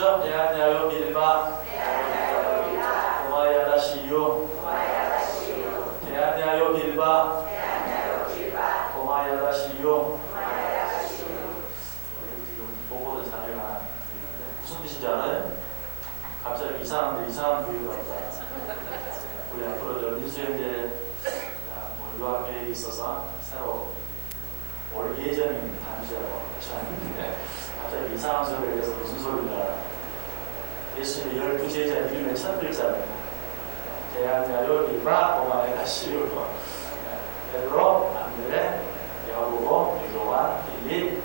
보시죠. 대한야요 빌바 도마야다시유 대한야요 빌바 도마야다시유. 지금 보고도 자료가 있는데 무슨 뜻인지 알아요? 갑자기 이상한 부유가 있다. 우리 앞으로 저 민수 형제 뭐 유학 계획이 있어서 새로 올 예정인 단지하고 하셨는데 갑자기 이상한 소리를 해서 무슨 소리인가? 예수님의 12제자 이름의 첫 글자입니다. 대한야요 빌바 도마야다시유. 베드로, 안드레, 야고보, 요한, 빌립,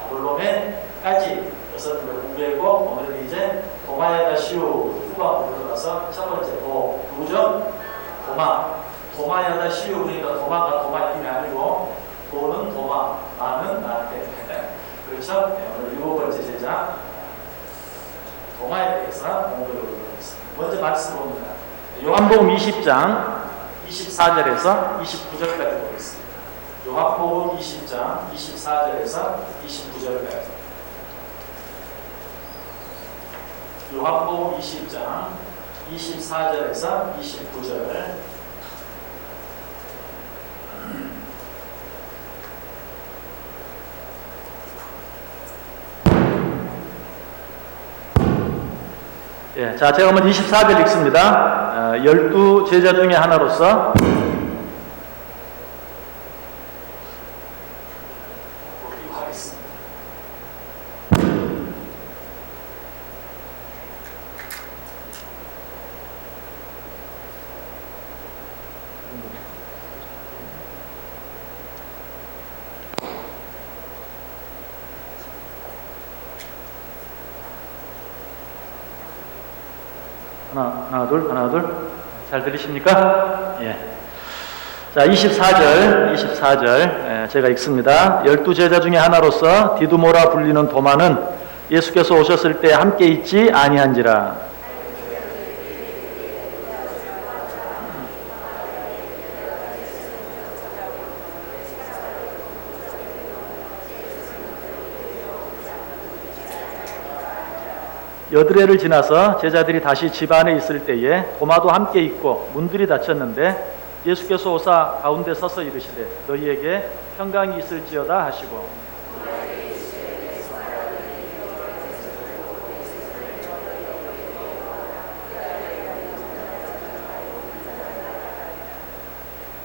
바볼로메까지 여섯 분을 공부했고 오늘은 이제 도마야다시유 후반부로 들어가서 첫 번째 누구죠? 도마야다시유. 그러니까 도마가 도마 이름이 아니고 도는 도마, 나는 나한테. 그렇죠? 네, 오늘 일곱 번째 제자 도마에 대해서 공부를 하겠습니다. 먼저 말씀 봅니다. 요한복음 20장 24절에서 29절까지 보겠습니다. 요한복음 20장 24절에서 29절까지. 요한복음 20장 24절에서 29절. 예, 자, 제가 먼저 24절 읽습니다. 12제자 중에 하나로서 하나, 둘. 잘 들리십니까? 예. 자, 24절, 제가 읽습니다. 12제자 중에 하나로서 디두모라 불리는 도마는 예수께서 오셨을 때 함께 있지 아니한지라. 여드레를 지나서 제자들이 다시 집 안에 있을 때에 도마도 함께 있고 문들이 닫혔는데 예수께서 오사 가운데 서서 이르시되 너희에게 평강이 있을지어다 하시고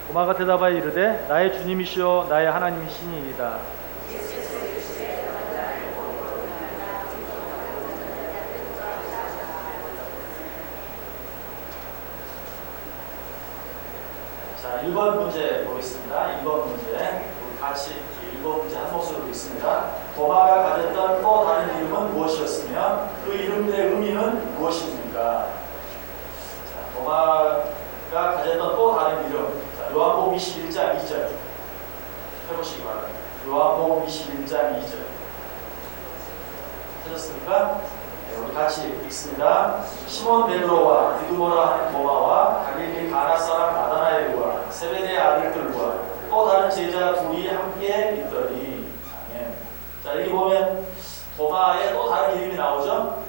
도마가 대답하여 이르되 나의 주님이시오 나의 하나님이시니이다. 자, 1번 문제 보겠습니다. 1번 문제. 우리 같이 1번 문제 한 목소리로 읽습니다. 도마가 가졌던 또 다른 이름은 무엇이었으며 그 이름의 의미는 무엇입니까? 자, 도마가 가졌던 또 다른 이름. 자, 요한복음 21장 2절. 해보시기 바랍니다. 요한복음 21장 2절. 찾았습니까? 우리 같이 읽습니다. 시몬 베드로와 디두모라 하는 도마와 갈릴리 가나 사람 나다나엘과 세베대의 아들들과 또 다른 제자 둘이 함께 있더니. 아멘. 자, 여기 보면 도마에 또 다른 이름이 나오죠.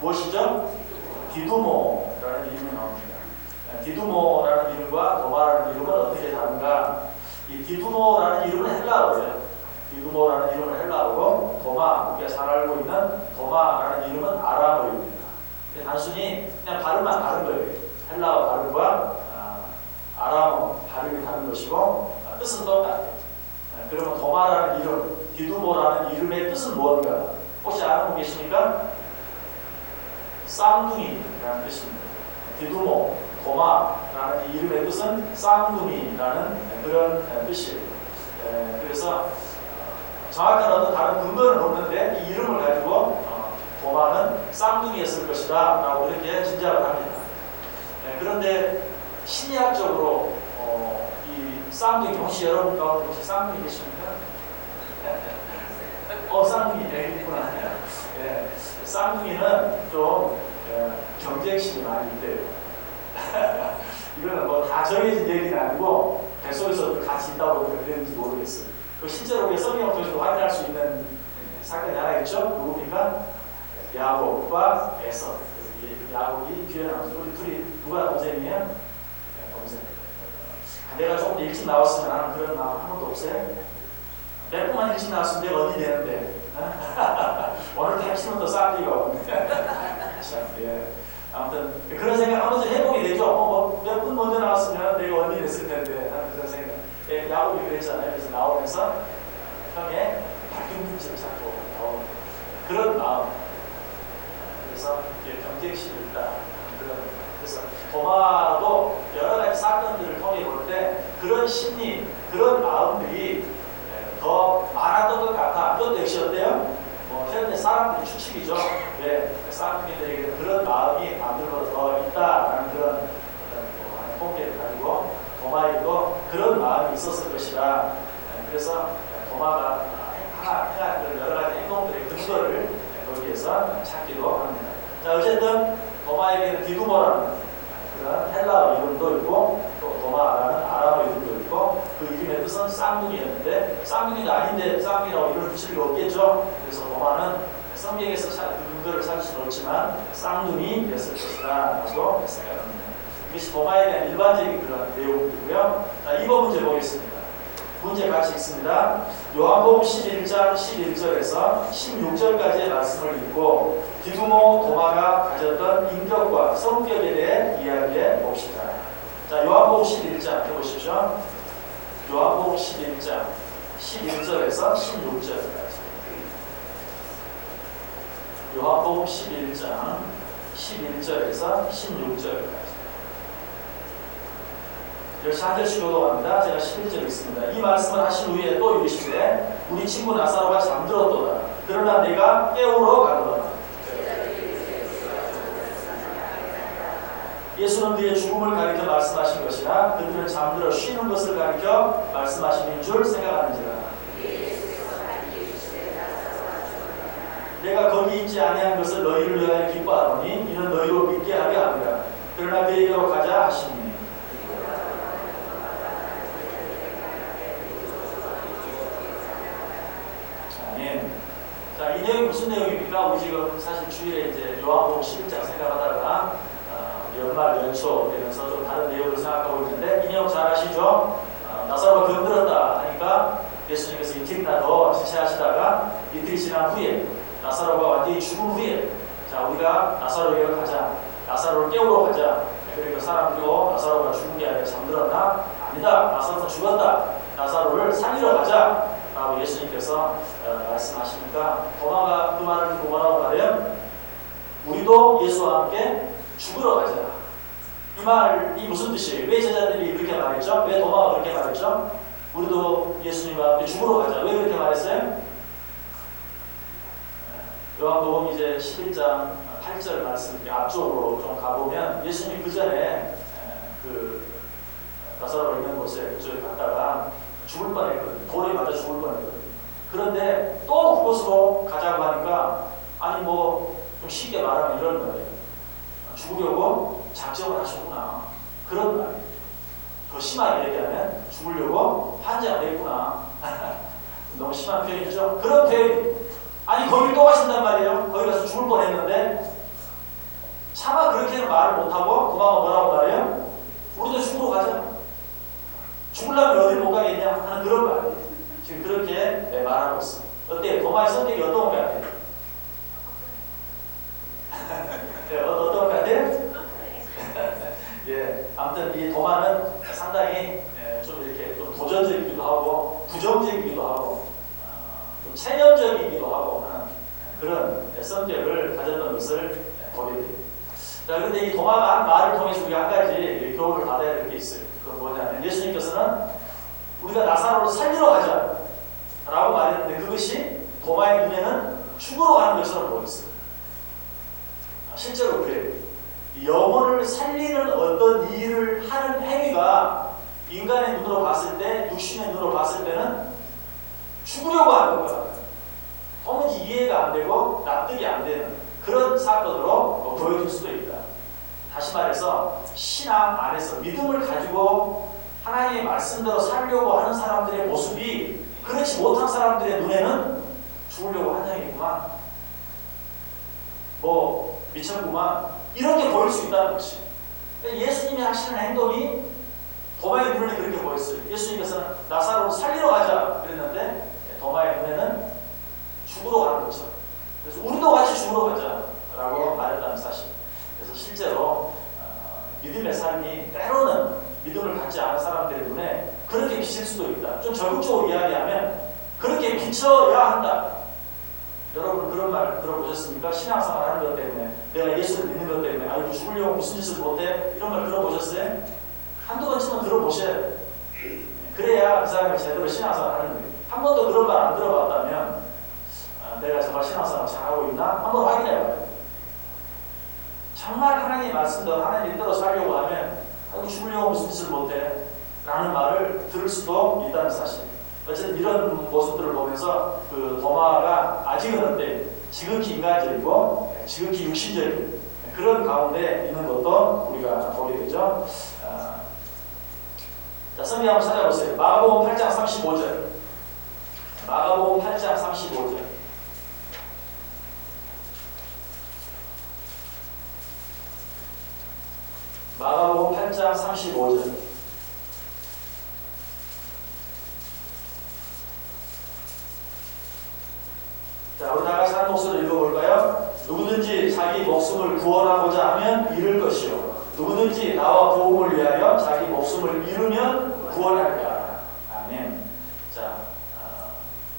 무엇이죠? 디두모라는 이름이 나옵니다. 디두모라는 이름과 도마라는 이름은 어떻게 다른가? 이 디두모라는 이름은 헬라어예요. 디두모라는 이름은 헬라어고 도마, 우리가 잘 알고 있는 도마라는 이름은 아람어입니다. 단순히 그냥 발음만 다른 거예요. 헬라어 발음과 아람어 발음이 다른 것이고 뜻은 똑같아요. 그러면 도마라는 이름, 디두모라는 이름의 뜻은 무엇인가? 혹시 아는 분 계십니까? 쌍둥이라는 뜻입니다. 디두모, 도마라는 이 이름의 뜻은 쌍둥이라는 그런 뜻이에요. 그래서 정확한 어떤 다른 근거는 없는데 이 이름을 가지고 도마는 쌍둥이였을 것이다 라고 이렇게 진작을 합니다. 그런데 심리학적으로 이 쌍둥이, 혹시 여러분 가운데 혹시 쌍둥이 계십니까? 쌍둥이 있구나. 쌍둥이는 좀 경쟁심이 많이 있대요. 이거는 뭐 다 정해진 얘기는 아니고 뱃속에서 같이 있다고 그랬는지 모르겠어요. 실제로 우리 성경을 통해서 확인할 수 있는 사건이 하나 있죠. 누굽니까? 야곱과 에서. 야곱이 뒤에 나오죠. 우리 둘이 누가 동생이에요? 네, 동생. 내가 조금 일찍 나왔으면 하는 그런 마음 한 번도 없어요? 몇 분만 일찍 나왔으면 내가 어디 되는데. 오늘 택시는 또 싹비고. 예. 아무튼 그런 생각 한 번쯤 해보게 되죠. 몇 분 먼저 나왔으면 내가 어디 됐을 텐데 하는 그런 생각. 예, 야곱이 그랬잖아요. 그래서 나오면서 형의 발등꿈치를 잡고 나오는 그런 마음. 그래서 경쟁심이 있다. 그래서 도마도 여러 가지 사건들을 통해 볼 때 그런 심리, 그런 마음들이 더 많았던 것 같아. 이것도 역시 어때요? 현대 사람들이 추측이죠. 왜 사람들에게 그런 마음이 남들보다 더 있다라는 그런 통계를 가지고 도마에도 그런 마음이 있었을 것이다. 그래서 도마가 행한 여러 가지 행동들의 근거를 여기에서 찾기도 합니다. 자, 어쨌든 도마에게는 디두모라는 그런 헬라어 이름도 있고 또 도마라는 아람어 이름도 있고 그 이름의 뜻은 쌍둥이였는데 쌍둥이가 아닌데 쌍둥이라고 이름을 붙일 리가 없겠죠. 그래서 도마는 성경에서 그 근거를 찾을 수는 없지만 쌍둥이였을 것이다 라고 생각합니다. 이것이 도마에 대한 일반적인 그런 내용이고요. 자, 2번 문제 보겠습니다. 문제 같이 읽습니다. 요한복음 11장 11절에서 16절까지의 말씀을 읽고 디두모 도마가 가졌던 인격과 성격에 대해 이야기해 봅시다. 자, 요한복음 11장 해보십시오. 요한복음 11장 11절에서 16절까지. 요한복음 11장 11절에서 16절까지. 역시 한 절씩 교도합니다. 제가 11절 읽습니다. 이 말씀을 하신 후에 또 이르시되 우리 친구 나사로가 잠들었도다. 그러나 내가 깨우러 가노라. 예수는 그의 죽음을 가리켜 말씀하신 것이라 그들은 잠들어 쉬는 것을 가리켜 말씀하시는 줄 생각하는지라. 내가 거기 있지 아니한 것을 너희를 위하여 기뻐하노니 이는 너희로 믿게 하게 하리라. 그러나 그에게로 가자 하시니 자, 이 내용이 무슨 내용입니까? 우리 지금 사실 주일에 이제 요한복음 11장 생각하다가 연말 연초 되면서 좀 다른 내용을 생각하고 있는데 이 내용 잘 아시죠? 나사로가 병들었다 하니까 예수님께서 이틀이나 더 지체하시다가 이틀 지난 후에 나사로가 완전히 죽은 후에 자, 우리가 나사로에게 가자. 나사로를 깨우러 가자. 그러니까 사람들이 나사로가 죽은 게 아니라 잠들었나? 아니다. 나사로가 죽었다. 나사로를 살리러 가자. 라고 예수님께서 말씀하시니까 도마가 그 말을 듣고 뭐라고 말해요? 우리도 예수와 함께 죽으러 가자. 이 말이 무슨 뜻이에요? 왜 제자들이 그렇게 말했죠? 왜 도마가 그렇게 말했죠? 우리도 예수님과 함께 죽으러 가자. 왜 그렇게 말했어요? 요한복음 이제 11장 8절 말씀 앞쪽으로 좀 가보면 예수님이 그 전에 그 나사로가 있는 곳에 그쪽에 갔다가 죽을 뻔했거든요. 돌에 맞아 죽을 뻔했거든요. 그런데 또 그곳으로 가자고 하니까 아니 뭐 좀 쉽게 말하면 이런 거예요. 죽으려고 작정을 하셨구나. 그런 말이에요. 더 심하게 얘기하면 죽으려고 환장을 했구나. 너무 심한 표현이죠. 그런 표현이 아니 거길 또 가신단 말이에요. 거기 가서 죽을 뻔했는데 차마 그렇게는 말을 못하고 도마가 뭐라고 말해요? 우리도 죽으러 가자. 죽으려면 어디를 못 가겠냐 하는 그런 말이에요. 지금 그렇게 말하고 있습니다. 어때요? 도마의 성격이 어떤 것 같아요? 네, 어떤 것 같아요? 예, 아무튼 이 도마는 상당히 좀 이렇게 좀 도전적이기도 하고 부정적이기도 하고 좀 체념적이기도 하고 하는 그런 성격을 가졌던 것을 보게 됩니다. 자, 그런데 이 도마가 한 말을 통해서 우리가 한 가지 교훈을 받아야 될 게 있어요. 그건 뭐냐면 예수님께서는 우리가 나사로를 살리러 가자 라고 말했는데 그것이 도마의 눈에는 죽으러 가는 것처럼 보였어요. 실제로 그래요. 영혼을 살리는 어떤 일을 하는 행위가 인간의 눈으로 봤을 때, 육신의 눈으로 봤을 때는 죽으려고 하는 것 같아요. 도무지 이해가 안 되고 납득이 안 되는 그런 사건으로 보여줄 수도 있다. 다시 말해서 신앙 안에서 믿음을 가지고 하나님의 말씀대로 살려고 하는 사람들의 모습이 그렇지 못한 사람들의 눈에는 죽으려고 한다겠구만. 뭐 미쳤구만 이렇게 보일 수 있다는 것이. 예수님이 하시는 행동이 도마의 눈에 그렇게 보였어요. 예수님께서는 나사로를 살리러 가자 그랬는데 도마의 눈에는 죽으러 가는 거죠. 그래서 우리도 같이 죽으러 가자라고 말했다는 사실. 그래서 실제로 믿음의 삶이 때로는 믿음을 갖지 않은 사람들의 눈에 그렇게 비칠 수도 있다. 좀 적극적으로 이야기하면 그렇게 비춰야 한다. 여러분 그런 말 들어보셨습니까? 신앙생활 하는 것 때문에, 내가 예수를 믿는 것 때문에 아이고 죽으려고 무슨 짓을 못해? 이런 말 들어보셨어요? 한두 번쯤은 들어보셔야 돼요. 그래야 그 사람이 제대로 신앙생활 하는 거예요. 한 번도 그런 말 안 들어봤다면 내가 정말 신앙생활 잘하고 있나? 한번 확인해봐요. 정말 하나님의 말씀대로 하나님 뜻대로 살려고 하면 아이고 죽으려고 무슨 짓을 못해? 라는 말을 들을 수도 있다는 사실. 어쨌든 이런 모습들을 보면서 그 도마가 아직은 어때? 지극히 인간적이고 지극히 육신적인 그런 가운데 있는 것도 우리가 보게 되죠. 자, 성경 한번 찾아보세요. 마가복음 8장 35절. 마가복음 8장 35절. 마가복음 8장 35절. 자, 우리 다 같이 한 목소리로 읽어볼까요? 누구든지 자기 목숨을 구원하고자 하면 잃을 것이요, 누구든지 나와 복음을 위하여 자기 목숨을 잃으면 구원할까. 아멘. 자,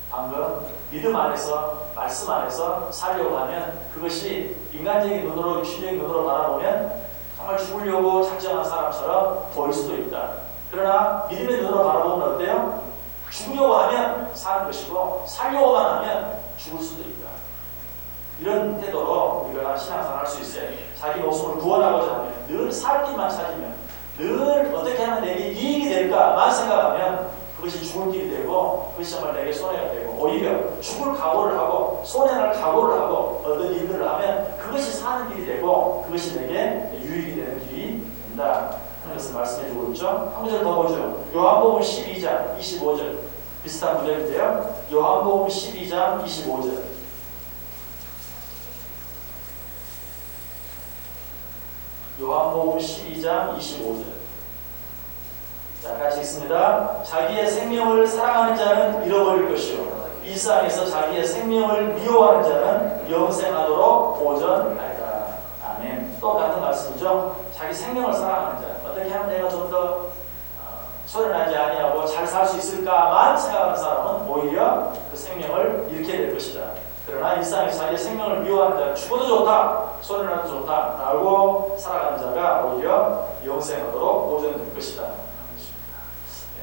방금 믿음 안에서, 말씀 안에서 살려고 하면 그것이 인간적인 눈으로, 육신적인 눈으로 바라보면 정말 죽으려고 작정한 사람처럼 보일 수도 있다. 그러나 믿음의 눈으로 바라보면 어때요? 죽으려고 하면 사는 것이고 살려고만 하면 죽을 수도 있다. 이런 태도로 우리가 신앙생활 할 수 있어요. 자기 목숨을 구원하고자 하면, 늘 살 길만 찾으면, 늘 어떻게 하면 내게 이익이 될까만 생각하면 그것이 죽을 길이 되고 그것이 정말 내게 손해가 되고, 오히려 죽을 각오를 하고 손해날 각오를 하고 어떤 일들을 하면 그것이 사는 길이 되고 그것이 내게 유익이 되는 길이 된다 하는 것을 말씀해 주고 있죠. 한 구절 더 보죠. 요한복음 12장 25절. 비슷한 구절인데요. 요한복음 12장 25절. 요한복음 12장 25절. 자, 같이 읽습니다. 자기의 생명을 사랑하는 자는 잃어버릴 것이요, 이 세상에서 자기의 생명을 미워하는 자는 영생하도록 보전할까. 아멘. 똑같은 말씀이죠. 자기 생명을 사랑하는 자, 어떻게 하면 내가 좀 더 소리나지 아니하고 잘 살 수 있을까만 생각하는 사람은 오히려 그 생명을 잃게 될 것이다. 그러나 일상에서 자기의 생명을 미워하는 자, 죽어도 좋다, 소리나도 좋다 라고 살아가는 자가 오히려 영생하도록 보존될 것이다.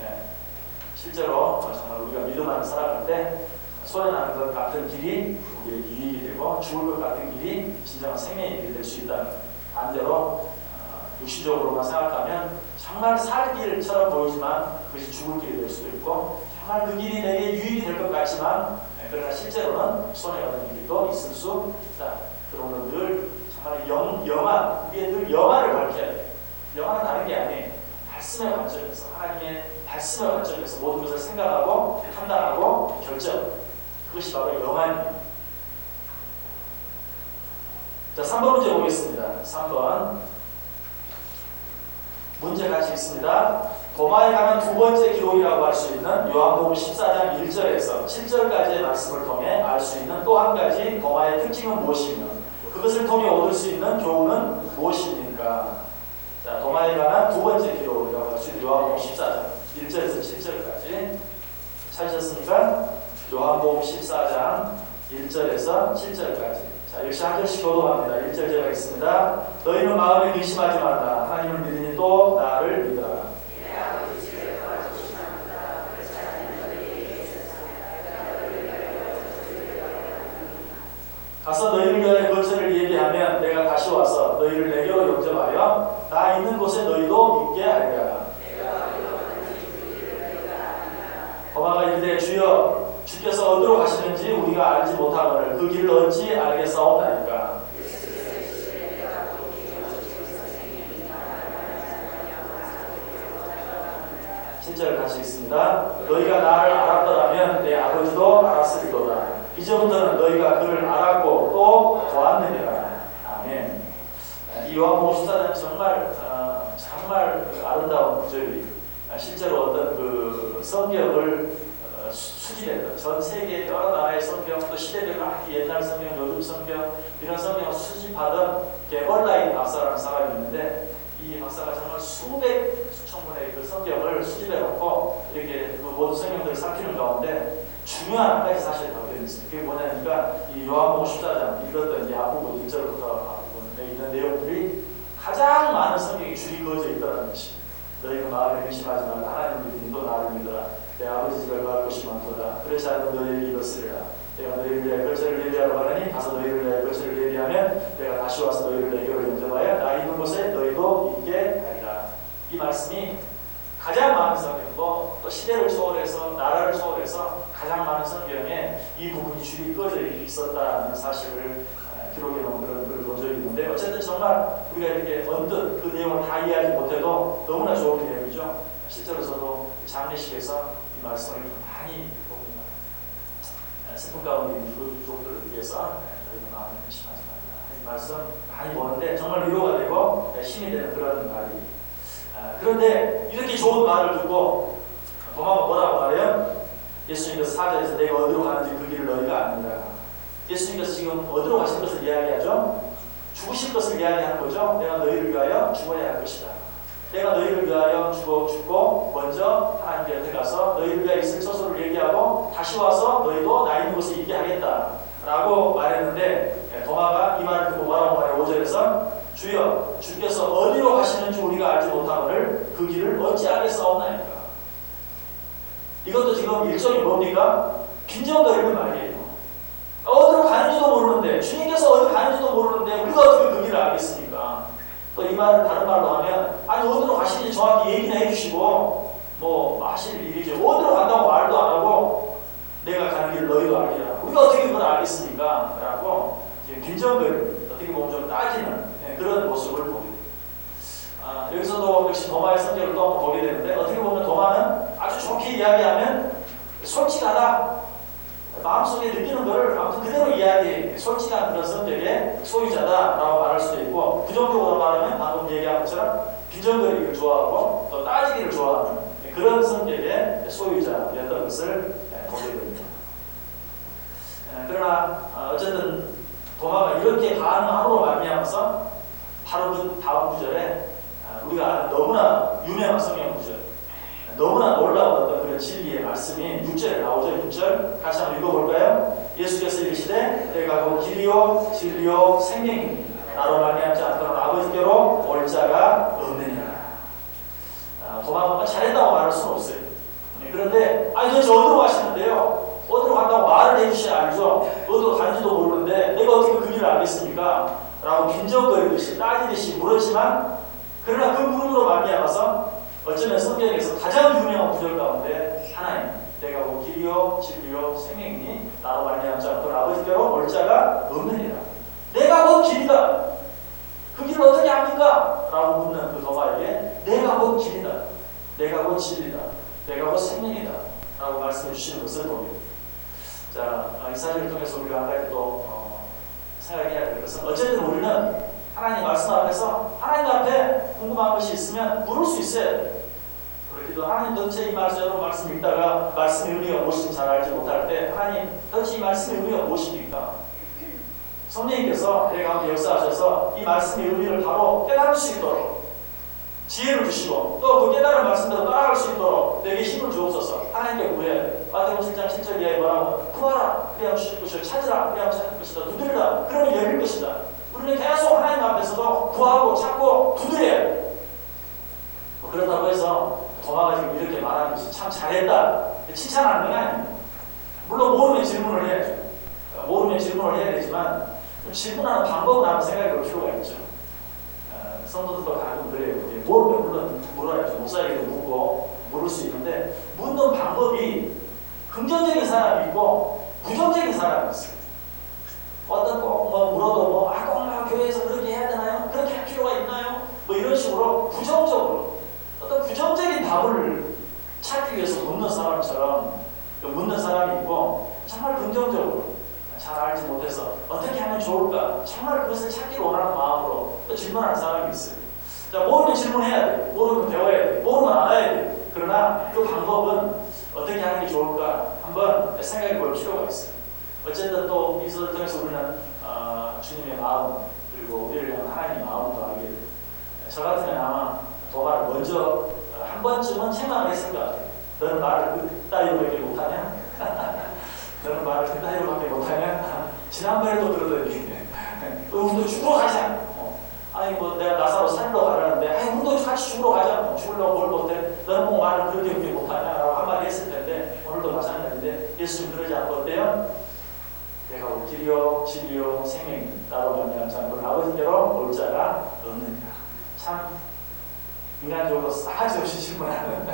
예. 실제로 정말 우리가 믿음 안에 살아갈 때 소리나는 것 같은 길이 우리에게 이익이 되고 죽을 것 같은 길이 진정한 생명의 길이 될 수 있다. 반대로 육신적으로만 생각하면 정말 살 길처럼 보이지만 그것이 죽을 길이 될 수도 있고, 정말 그 길이 내게 유익이 될 것 같지만 그러나 실제로는 손해가 되는 길도 있을 수 있다. 그러므로 늘 정말 영안, 우리의 늘 영안을 밝혀야 돼. 영안은 다른 게 아니에요. 말씀의 관점에서, 하나님의 말씀의 관점에서 모든 것을 생각하고 판단하고 결정, 그것이 바로 영안입니다. 자, 3번 문제 보겠습니다. 3번 문제 같이 있습니다. 도마에 관한 두 번째 기록이라고 할 수 있는 요한복음 14장 1절에서 7절까지의 말씀을 통해 알 수 있는 또 한 가지 도마의 특징은 무엇이며 그것을 통해 얻을 수 있는 교훈은 무엇입니까? 자, 도마에 관한 두 번째 기록이라고 할 수 있는 요한복음 14장 1절에서 7절까지 찾으셨습니까? 요한복음 14장 1절에서 7절까지. 자, 역시 한 절씩 교독합니다. 1절 제가 있습니다. 너희는 마음에 의심하지 말라. 하나님을 믿으니 또 나를 믿어라. 가서 너희를 위하여 거처를 예비하면 내가 다시 와서 너희를 내게로 영접하여 나 있는 곳에 너희도 있게 하리라. 도마가 이르되 주여, 주께서 어디로 가시는지 우리가 알지 못하거늘 그 길을 어찌 알겠사옵나이까. 7절 같이 있습니다. 너희가 나를 알았더라면 내 아버지도 알았으리로다. 이제부터는 너희가 그를 알았고 또 보았느니라. 아멘. 이 요한복음 14장 정말 아름다운 구절이 실제로 어떤 그 성경을 수집했던 전 세계 여러 나라의 성경, 또 시대별로 옛날 성경, 요즘 성경 이런 성경을 수집하던 게벌라인 박사라는 사람이 있는데 이 박사가 정말 수천 권의 그 성경을 수집해놓고 이렇게 그 모든 성경들을 살피는 가운데 중요한 한 가지 사실을 발견했어요. 그게 뭐냐니까 이 요한복음 14장 읽었던 이 앞부분 1절부터 있는 내용들이 가장 많은 성경이 줄이 그어져 있다는 것입니다. 너희가 마음에 의심하지 말고 하나님을 믿고 나를 믿어라. 내 아버지 집에 갈 곳이 많도다. 그렇지 않으면 너희를 이뤘으리라. 내가 너희를 위하여 거처를 예비하러 가느니 가서 너희를 위하여 거처를 예비하면 내가 다시 와서 너희를 내게로 영접하여 나 있는 곳에 너희도 있게 하리라. 이 말씀이 가장 많은 성경이고 또 시대를 초월해서 나라를 초월해서 가장 많은 성경에 이 부분이 줄이 꺼져 있었다는 사실을 기록해 놓은 그런 글을 본 적이 있는데 어쨌든 정말 우리가 이렇게 언뜻 그 내용을 다 이해하지 못해도 너무나 좋은 내용이죠. 실제로 저도 장례식에서 이 말씀을 많이 봅니다. 슬픈 가운데 있는 가족들을 위해서 저희는 마음을 의심하지 말라. 이 말씀 많이 보는데 정말 위로가 되고 힘이 되는 그런 말이. 그런데 이렇게 좋은 말을 듣고 도마가 뭐라고 말해요? 예수님께서 4절에서 내가 어디로 가는지 그 길을 너희가 아니라. 예수님께서 지금 어디로 가실 것을 이야기하죠? 죽으실 것을 이야기하는 거죠. 내가 너희를 위하여 죽어야 할 것이다. 내가 너희를 위하여 죽고 먼저 하나님 곁에 가서 너희를 위하여 있을 처소를 얘기하고 다시 와서 너희도 나 있는 곳에 있게 하겠다 라고 말했는데 도마가 이 말을 듣고 뭐라고 말해요? 5절에서 주여 주께서 어디로 가시는지 우리가 알지 못하거늘 그 길을 어찌 알겠사옵나이까. 이것도 지금 일종이 뭡니까? 빈정거리는 말이에요. 어디로 가는지도 모르는데 주님께서 어디 가는지도 모르는데 우리가 어떻게 그 길을 알겠습니까? 또 이 말을 다른 말로 하면 아니 어디로 가시는지 정확히 얘기나 해주시고 뭐 하실 일이죠. 어디로 간다고 말도 안 하고 내가 가는 길을 너희도 알리라. 우리가 어떻게 그걸 알겠습니까? 라고 빈정거리 어떻게 보면 좀 따지는 그런 모습을 보게 됩니다. 여기서도 역시 도마의 성격을 또 한번 보게 되는데 어떻게 보면 도마는 아주 좋게 이야기하면 솔직하다. 마음속에 느끼는 것을 아무튼 그대로 이야기해 솔직한 그런 성격의 소유자다라고 말할 수도 있고 부정적으로 말하면 방금 얘기한 것처럼 빈정거리기를 좋아하고 또 따지기를 좋아하는 그런 성격의 소유자였던 것을 보게 됩니다. 그러나 어쨌든 도마가 이렇게 반응함으로 말미암아서 바로 그 다음 구절에 우리가 아는 너무나 유명한 성경 구절 너무나 놀라운 어떤 그런 진리의 말씀이 6절에 나오죠. 6절 같이 한번 읽어볼까요? 예수께서 이르시되 내가 곧 길이요 진리요 생명이니 나로 말미암지 않고는 아버지께로 올 자가 없느니라. 도마가 잘했다고 말할 수는 없어요. 그런데 아니 도대체 어디로 가시는데요? 어디로 간다고 말을 해주셔야 알죠. 어디로 가는지도 모르는데 내가 어떻게 그 길을 알겠습니까? 라고 빈정거리듯이 따지듯이 물었지만 그러나 그 물음으로 말미암아서 어쩌면 성경에서 가장 유명한 구절 가운데 하나님 내가 곧 길이요 진리요 생명이니 나로 말미암지 않고는 아버지께로 올 자가 없느니라. 내가 곧 길이다. 그 길을 어떻게 합니까? 라고 묻는 그 도마에게 내가 곧 길이다. 내가 곧 진리다. 내가 곧 생명이다. 라고 말씀해 주시는 것을 보게 됩니다. 자, 이 사실을 통해서 우리가 한 가지 또 생각해야 될 것은 어쨌든 우리는 하나님 말씀 앞에서 하나님 앞에 궁금한 것이 있으면 물을 수 있어요. 그렇기도 하나님 도대체 이 말씀 읽다가 말씀의 의미가 무엇인지 잘 알지 못할 때 하나님 도대체 이 말씀의 의미가 무엇입니까? 성령님께서 내 가운데 역사하셔서 이 말씀의 의미를 바로 깨달을 수 있도록 지혜를 주시고 또 그 깨달은 말씀대로 따라갈 수 있도록 내게 힘을 주옵소서. 하나님께 구해. 마태복음 7장 7절 이하에 뭐라고? 구하라. 그래야 주실 것이다. 찾으라. 그래야 찾을 것이다. 두드리라. 그러면 열릴 것이다. 우리는 계속 하나님 앞에서도 구하고 찾고 두드려야 그렇다고 해서 도마가 지금 이렇게 말하는 것이 참 잘했다. 칭찬하는 건 아닙니다. 물론 모르면 질문을 해야죠. 모르면 질문을 해야 되지만 질문하는 방법은 한번 생각해 볼 필요가 있죠. 성도들도 가끔 그래요. 모르면 물론 물어야죠. 목사에게도 묻고 물을 수 있는데 묻는 방법이 긍정적인 사람이 있고 부정적인 사람이 있어요. 어떤 꼭 물어도 꼭 교회에서 그렇게 해야 되나요? 그렇게 할 필요가 있나요? 이런 식으로 부정적으로 어떤 부정적인 답을 찾기 위해서 묻는 사람처럼 묻는 사람이 있고 정말 긍정적으로 잘 알지 못해서 어떻게 하면 좋을까? 정말 그것을 찾기를 원하는 마음으로 또 질문하는 사람이 있어요. 자, 모르면 질문해야 돼. 모르면 배워야 돼. 모르면 알아야 돼. 그러나 그 방법은 어떻게 하는 게 좋을까? 한번 생각해 볼 필요가 있어요. 어쨌든 또 이것을 통해서 우리는 주님의 마음 그리고 우리를 향한 하나님의 마음도 알게 돼요. 저 같으면 아마 도마를 먼저 한 번쯤은 생각을 했을 것 같아요. 너는 말을 그따위로밖에 못하냐? 너는 말을 그따위로밖에 못하냐? 지난번에도 그러더니 우리도 죽으러 가자. 아니 뭐 내가 나사로 살러 가라는데 아니 우리도 같이 죽으러 가자. 죽으려고 뭘 못해? 너는 뭐 말을 그렇게 못하냐라고 한마디 했을 텐데 오늘도 마찬가지인데 예수님 그러지 않고 어때요? 내가 길이요 진리요 생명이다. 나로 말미암아 자는 아버지께로 올 자가 없느니라. 참 인간적으로 싸가지 없이 질문하는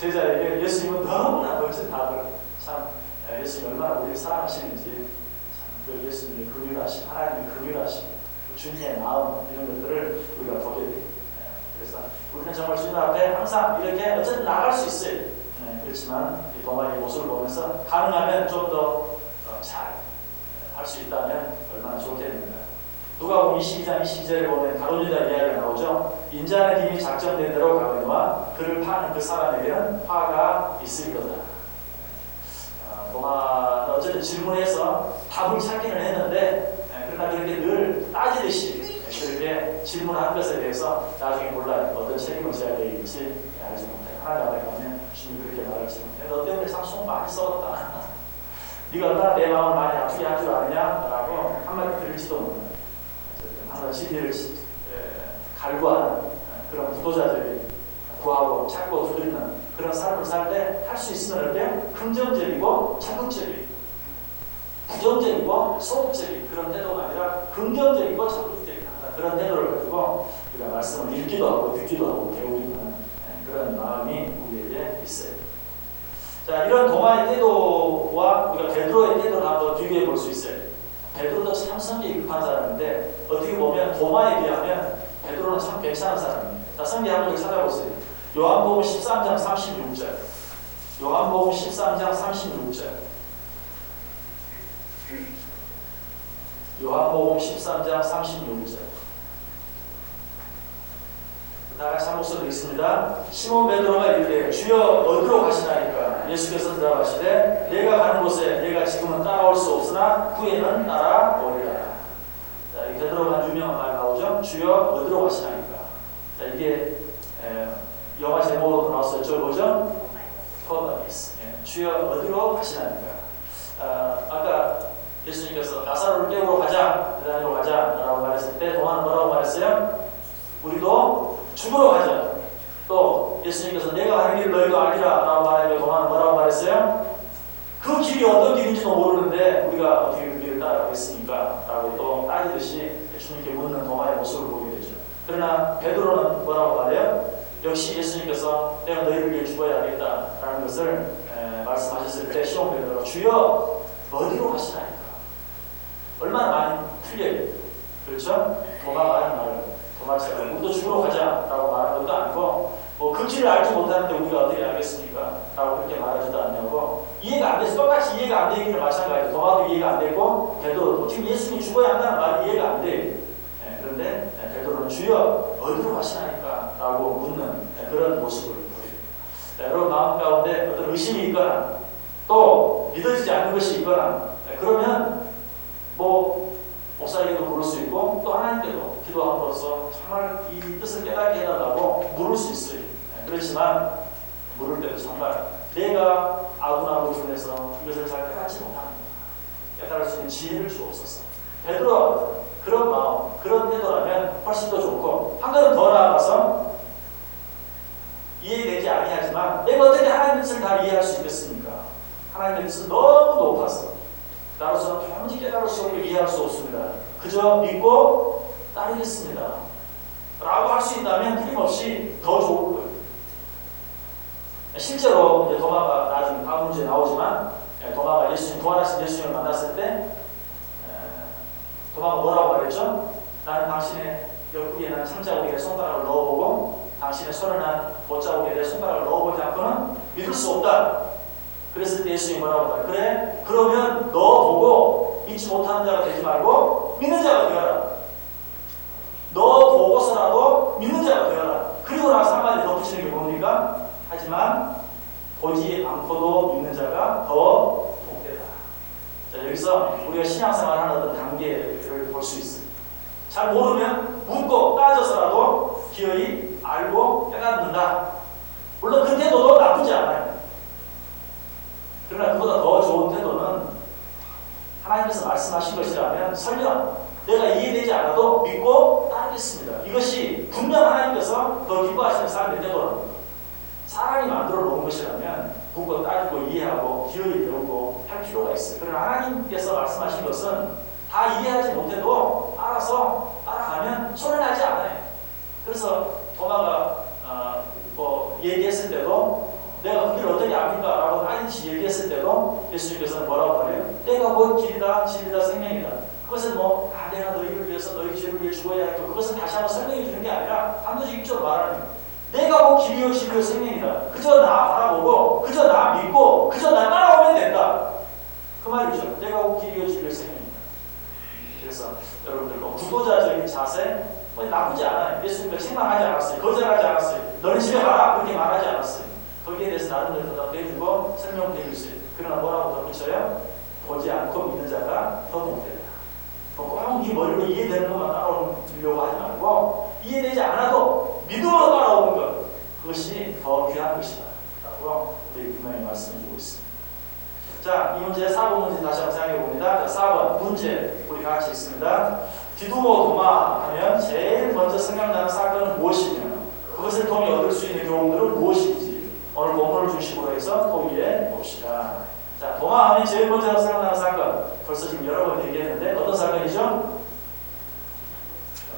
제자에게 예수님은 너무나 멋진 답을 참 예수님 얼마나 우리를 사랑하시는지 그 예수님의 긍휼하심, 하나님의 긍휼하심, 주님의 마음 이런 것들을 우리가 보게 돼요. 그래서 우리는 정말 주님 앞에 항상 이렇게 어쨌든 나갈 수 있어요. 그렇지만 도마의 모습을 보면서 가능하면 좀 더 잘 할 수 있다면 얼마나 좋겠는가. 누가복음 22장 22절에 보면 가룟유다 이야기가 나오죠. 인자는 이미 작정된 대로 가거니와 그를 파는 그 사람에게는 화가 있을 거다. 도마는 어쨌든 질문해서 답을 찾기는 했는데 그러나 그렇게 늘 따지듯이 그렇게 질문한 것에 대해서 나중에 몰라요. 어떤 책임을 져야 될지 알지 못해요. 하나님 앞에 가면 주님이 그렇게 말할지 못해요. 너 때문에 참 속 많이 썩었다. 네가 얼마나 내 마음을 많이 아프게 할 줄 아느냐라고 한마디 들을지도 몰라요. 항상 진리를 갈구하는 그런 구도자들이 구하고 찾고 두드리는 그런 삶을 살 때 할 수 있으면 어때요? 긍정적이고 적극적이고 부정적이고 소극적인 그런 태도가 아니라 긍정적이고 적극적인 그런 태도를 가지고 우리가 말씀을 읽기도 하고 듣기도 하고 배우는 그런 마음이 우리에게 있어요. 자, 이런 도마의 태도와 우리가 베드로의 태도를 한번 비교해 볼 수 있어요. 베드로도 참 성격이 급한 사람인데 어떻게 보면 도마에 비하면 베드로는 참 괜찮은 사람입니다. 자, 성경 한번 찾아보세요. 요한복음 13장 36절. 요한복음 13장 36절. 요한복음 13장 36절. 다 같이 한 목소리로 읽습니다. 시몬 베드로가 이르되 주여 어디로 가시나이까? 예수께서 대답하시되 내가 가는 곳에 내가 지금은 따라올 수 없으나 후에는 따라오리라. 자, 이 베드로가 유명한 말 나오죠. 주여 어디로 가시나이까? 자, 이게 영화 제목으로 나왔었죠. 뭐죠? 포바니스. 주여 어디로 가시나이까? 아까 예수님께서 나사로를 깨우러 가자, 베다니로 가자라고 말했을 때 도마는 뭐라고 말했어요? 우리도 죽으러 가자. 또 예수님께서 내가 가는 길을 너희도 알리라 라고 말하니까 도마는 뭐라고 말했어요? 그 길이 어떤 길인지도 모르는데 우리가 어떻게 그 길을 따라가겠습니까? 라고 또 따지듯이 주님께 묻는 도마의 모습을 보게 되죠. 그러나 베드로는 뭐라고 말해요? 역시 예수님께서 내가 너희를 위해 죽어야겠다라는 것을 말씀하셨을 때 시몬 베드로가 주여 어디로 가시나이까? 얼마나 많이 틀려요. 그렇죠? 도마가 하는 말을 도마처럼 우리도 죽으러 가자라고 말한 것도 아니고 뭐 그 길을 알지 못하는데 우리가 어떻게 알겠습니까? 라고 그렇게 말하지도 않냐고 이해가 안 돼서 똑같이 이해가 안 되기는 마찬가지예요. 도마도 이해가 안 되고 베드로도 지금 예수님이 죽어야 한다는 말이 이해가 안 돼요. 그런데 베드로는 주여 어디로 가시나이까? 라고 묻는 그런 모습을 보여요. 여러분 마음 가운데 어떤 의심이 있거나 또 믿어지지 않는 것이 있거나 그러면 뭐 목사에게도 물을 수 있고 또 하나님께도 기도함으로써 정말 이 뜻을 깨닫게 해달라고 물을 수 있어요. 그렇지만 물을 때도 정말 내가 아둔하고 중에서 이것을 잘 깨닫지 못합니다. 깨달을 수 있는 지혜를 주옵소서. 베드로와 그런 마음, 그런 태도라면 훨씬 더 좋고 한 걸음 더 나아가서 이해되지 아니하지만 내가 어떻게 하나님의 뜻을 다 이해할 수 있겠습니까? 하나님의 뜻은 너무 높아서 나로서는 도무지 깨달을 수 없고 이해할 수 없습니다. 그저 믿고 따르겠습니다. 라고 할 수 있다면 틀림없이 더 좋을 거예요. 실제로 이제 도마가 나중에 다음 문제에 나오지만 도마가 예수님 부활하신 예수님을 만났을 때 도마가 뭐라고 말했죠? 나는 당신의 옆구리에 난 상자국에 내 손가락을 넣어보고 당신의 손에 난 못자국에 내 손가락을 넣어보지 않고는 믿을 수 없다. 그랬을 때 예수님이 뭐라고 말해요? 그래? 그러면 너 보고 믿지 못하는 자가 되지 말고 믿는 자가 되어라. 너 보고서라도 믿는 자가 되어라. 그리고 나서 한마디 덧붙이는 게 뭡니까? 하지만 보지 않고도 믿는 자가 더 복되다. 자, 여기서 우리가 신앙생활하는 어떤 단계를 볼 수 있습니다. 잘 모르면 묻고 따져서라도 기어이 알고 깨닫는다. 물론 그 태도도 나쁘지 않아요. 그러나 그보다 더 좋은 태도는 하나님께서 말씀하신 것이라면 설령 내가 이해되지 않아도 믿고 따르겠습니다. 이것이 분명 하나님께서 더 기뻐하시는 삶의 태도는 사람이 만들어 놓은 것이라면 묻고 따지고 이해하고 기어이 배우고 할 필요가 있어요. 그러나 하나님께서 말씀하신 것은 다 이해하지 못해도 알아서 따라가면 손해나지 않아요. 그래서 도마가 얘기했을 때도 내가 그 길을 어떻게 압니까? 라고 따지듯이 얘기했을 때도 예수님께서는 뭐라고 하래요? 내가 곧 길이다 진리다 생명이다. 그것은 내가 너희를 위해서 너희 죄를 위해 죽어야 했고 그것은 다시 한번 설명해 주는 게 아니라 단도직입적으로 말하는 거예요. 내가 곧 길이요 진리요 생명이다. 그저 나 바라보고 그저 나 믿고 그저 나 따라오면 된다. 그 말이죠. 내가 곧 길이요 진리요 생명이다. 그래서 여러분들 구도자적인 자세 나쁘지 않아요. 예수님과 책망하지 않았어요. 거절하지 않았어요. 너는 집에 가라 그렇게 말하지 않았어요. 거기에 대해서 나름대로 대답해주고 설명도 해주세요. 그러나 뭐라고 덧붙여요? 보지 않고 믿는 자가 더 복되다. 꼭 네 머리로 이해되는 것만 따라오려고 하지 말고 이해되지 않아도 믿음으로 따라오는 것 그것이 더 귀한 것이다 라고 우리 분명히 말씀해주고 있습니다. 자, 이 문제 4번 문제 다시 한번 생각해 봅니다. 자, 4번 문제 우리 같이 있습니다. 디두모 도마 하면 제일 먼저 생각나는 사건은 무엇이며 그것을 통해 얻을 수 있는 교훈들은 무엇인지 오늘 본문을 중심으로 해서 토의해 봅시다. 자, 도마 하면 제일 먼저 생각나는 사건 벌써 지금 여러 번 얘기했는데 어떤 사건이죠?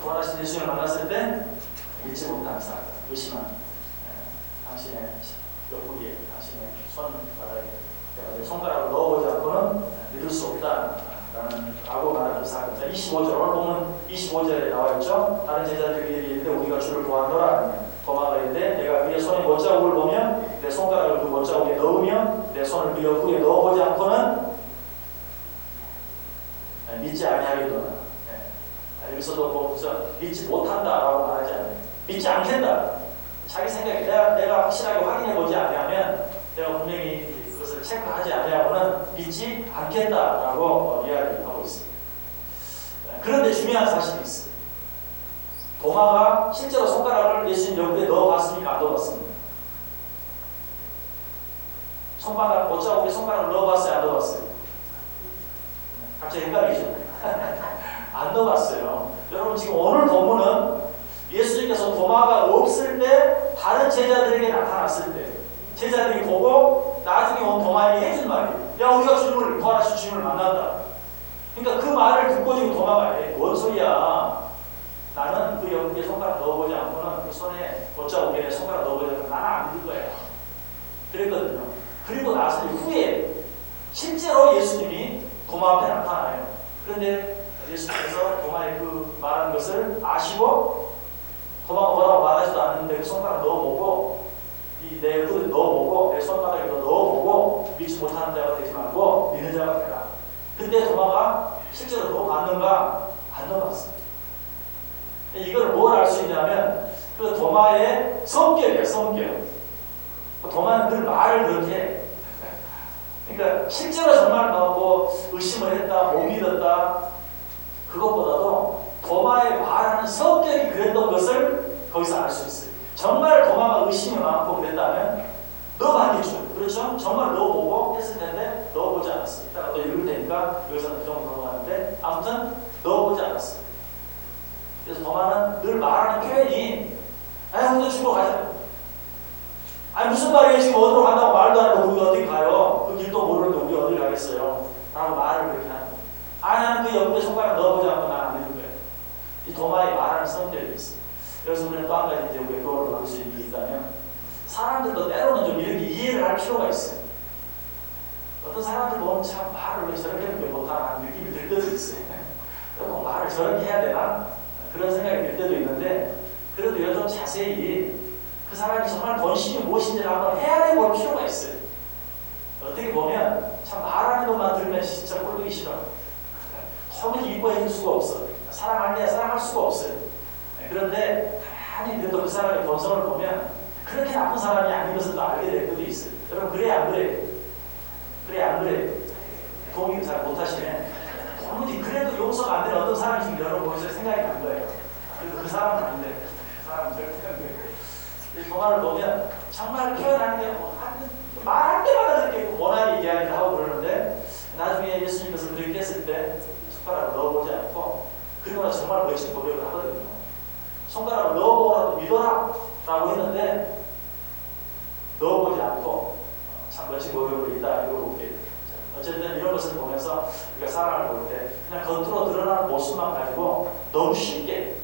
부활하신 예수님을 만났을 때 믿지 못한 사건, 의심한 당신의 옆구리에 당신의 손바닥에 내가 내 손가락을 넣어보지 않고는 믿을 수 없다 라고 말하는 사건. 자, 25절 오늘 보면 25절에 나와있죠. 다른 제자들이 얘기했는데 우리가 주를 보았노라. 도마가 있는데 내가 그의 손에 못자국을 보면 내 손가락을 그 못자국에 넣으면 내 손을 그 옆구리에 넣어보지 않고는 믿지 아니하겠노라. 여기서도 믿지 못한다라고 말하지 않아요. 믿지 않겠다. 자기 생각에 내가 확실하게 확인해보지 않으면 내가 분명히 그것을 체크하지 않으려고는 믿지 않겠다라고 이야기하고 있습니다. 그런데 중요한 사실이 있어요. 도마가 실제로 손가락을 예수님 옆구리에 넣어봤습니까? 안 넣어봤습니까? 손바닥 못자국에 손가락을 넣어봤어요? 안 넣어봤어요? 갑자기 헷갈리죠? 안 넣어봤어요. 여러분 지금 오늘 본문은 예수님께서 도마가 없을 때 다른 제자들에게 나타났을 때 제자들이 보고 나중에 온 도마에게 해준 말이에요. 야, 우리가 주님을 부활하신 주님을 만났다. 그러니까 그 말을 듣고 지금 도마가 뭔 소리야. 나는 그 옆구리에 손가락 넣어보지 않고는 그 손에 못자국에 손가락 넣어보지 않고는 나는 안 믿을 거야. 그랬거든요. 그리고 나서 후에 실제로 예수님이 도마 앞에 나타나요. 그런데 예수님께서 도마의 그 말한 것을 아시고 도마가 뭐라고 말하지도 않는데 그 손가락 넣어보고 내 옆구리에 넣어보고 내 손바닥에 넣어보고 믿지 못하는 자가 되지 말고 믿는 자가 되라. 근데 도마가 실제로 넣어봤는가? 안 넣어봤어요. 이걸 뭘 알 수 있냐면 그 도마의 성격이에요. 성격. 도마는 늘 말을 그렇게 해. 그러니까 실제로 정말 의심을 했다, 못 믿었다 그것보다도 도마의 말하는 성격이 그랬던 것을 거기서 알 수 있어요. 정말 도마가 의심이 많고 그랬다면 넣어봤겠죠. 그렇죠? 정말 넣어보고 했을 텐데 넣어보지 않았어요. 이따가 또 읽을 테니까 여기서는 그 정도 넘어가는데 아무튼 넣어보지 않았어요. 그래서 도마는 늘 말하는 표현이 우리도 죽으러 가자. 무슨 말이에요? 지금 어디로 간다고 말도 안 하고 우리 어디 가요? 그 길도 모르는데 우리 어디 가겠어요? 라고 말을 그렇게 하는 거예요. 나는 그 옆구리에 손가락 넣어보지 않고 난 안 믿는 거예요. 이 도마의 말하는 성격이 있어요. 그래서 우리는 또 한 가지 이제 우리 그걸 받을 수 있는 게 있다면 사람들도 때로는 좀 이렇게 이해를 할 필요가 있어요. 어떤 사람들 보면 참 말을 왜 저렇게 못하나 느낌이 들 때도 있어요. 말을 저렇게 해야 되나? 그런 생각이 들 때도 있는데 그래도 좀 자세히 그 사람이 정말 본심이 무엇인지를 한번 헤아려 볼 필요가 있어요. 어떻게 보면 참 말하는 것만 들으면 진짜 꼴보기 싫어요. 처음에 이뻐해 줄 수가 없어. 사랑할 때 사랑할 수가 없어요. 그런데 가만히 그래도 그 사람의 본성을 보면 그렇게 나쁜 사람이 아닌 것을 또 알게 될 때도 있어요. 여러분 그래 안 그래요? 그래 안 그래요? 동의 잘 못하시네. 도무지 그래도 용서가 안 되는 어떤 사람이 지금 여러분 보면서 생각이 난 거예요. 그래서 그 사람은 안 돼. 그 사람은 절대 안 돼. 이 동화를 보면 정말 표현하는 게 말할 때마다 그렇게 원하게 얘기하기도 하고 그러는데 나중에 예수님께서 그렇게 했을 때 손가락을 넣어보지 않고 그러나 정말 멋진 고백을 하거든요. 손가락을 넣어보라도 믿어라 라고 했는데 넣어보지 않고 참 멋진 고백을 있다 이거 볼게요. 어쨌든 이런 것을 보면서 우리가 사랑을 볼 때 그냥 겉으로 드러나는 모습만 가지고 너무 쉽게